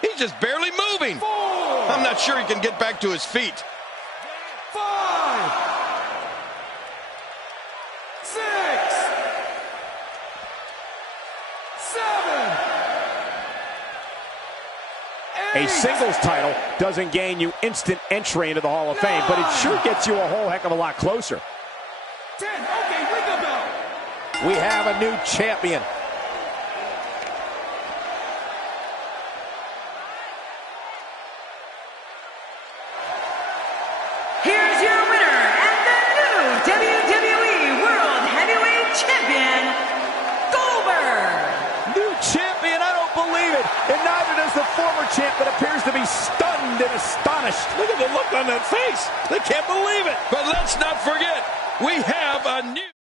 He's just barely moving. 4. I'm not sure he can get back to his feet. 5. 6. 7. 8. A singles title doesn't gain you instant entry into the Hall of Fame, but it sure gets you a whole heck of a lot closer. 10. Okay, ring the bell. We have a new champion. Here's your winner and the new WWE World Heavyweight Champion, Goldberg. New champion, I don't believe it. And neither does the former champ, but appears to be stunned and astonished. Look at the look on that face. They can't believe it. But let's not forget, we have a new...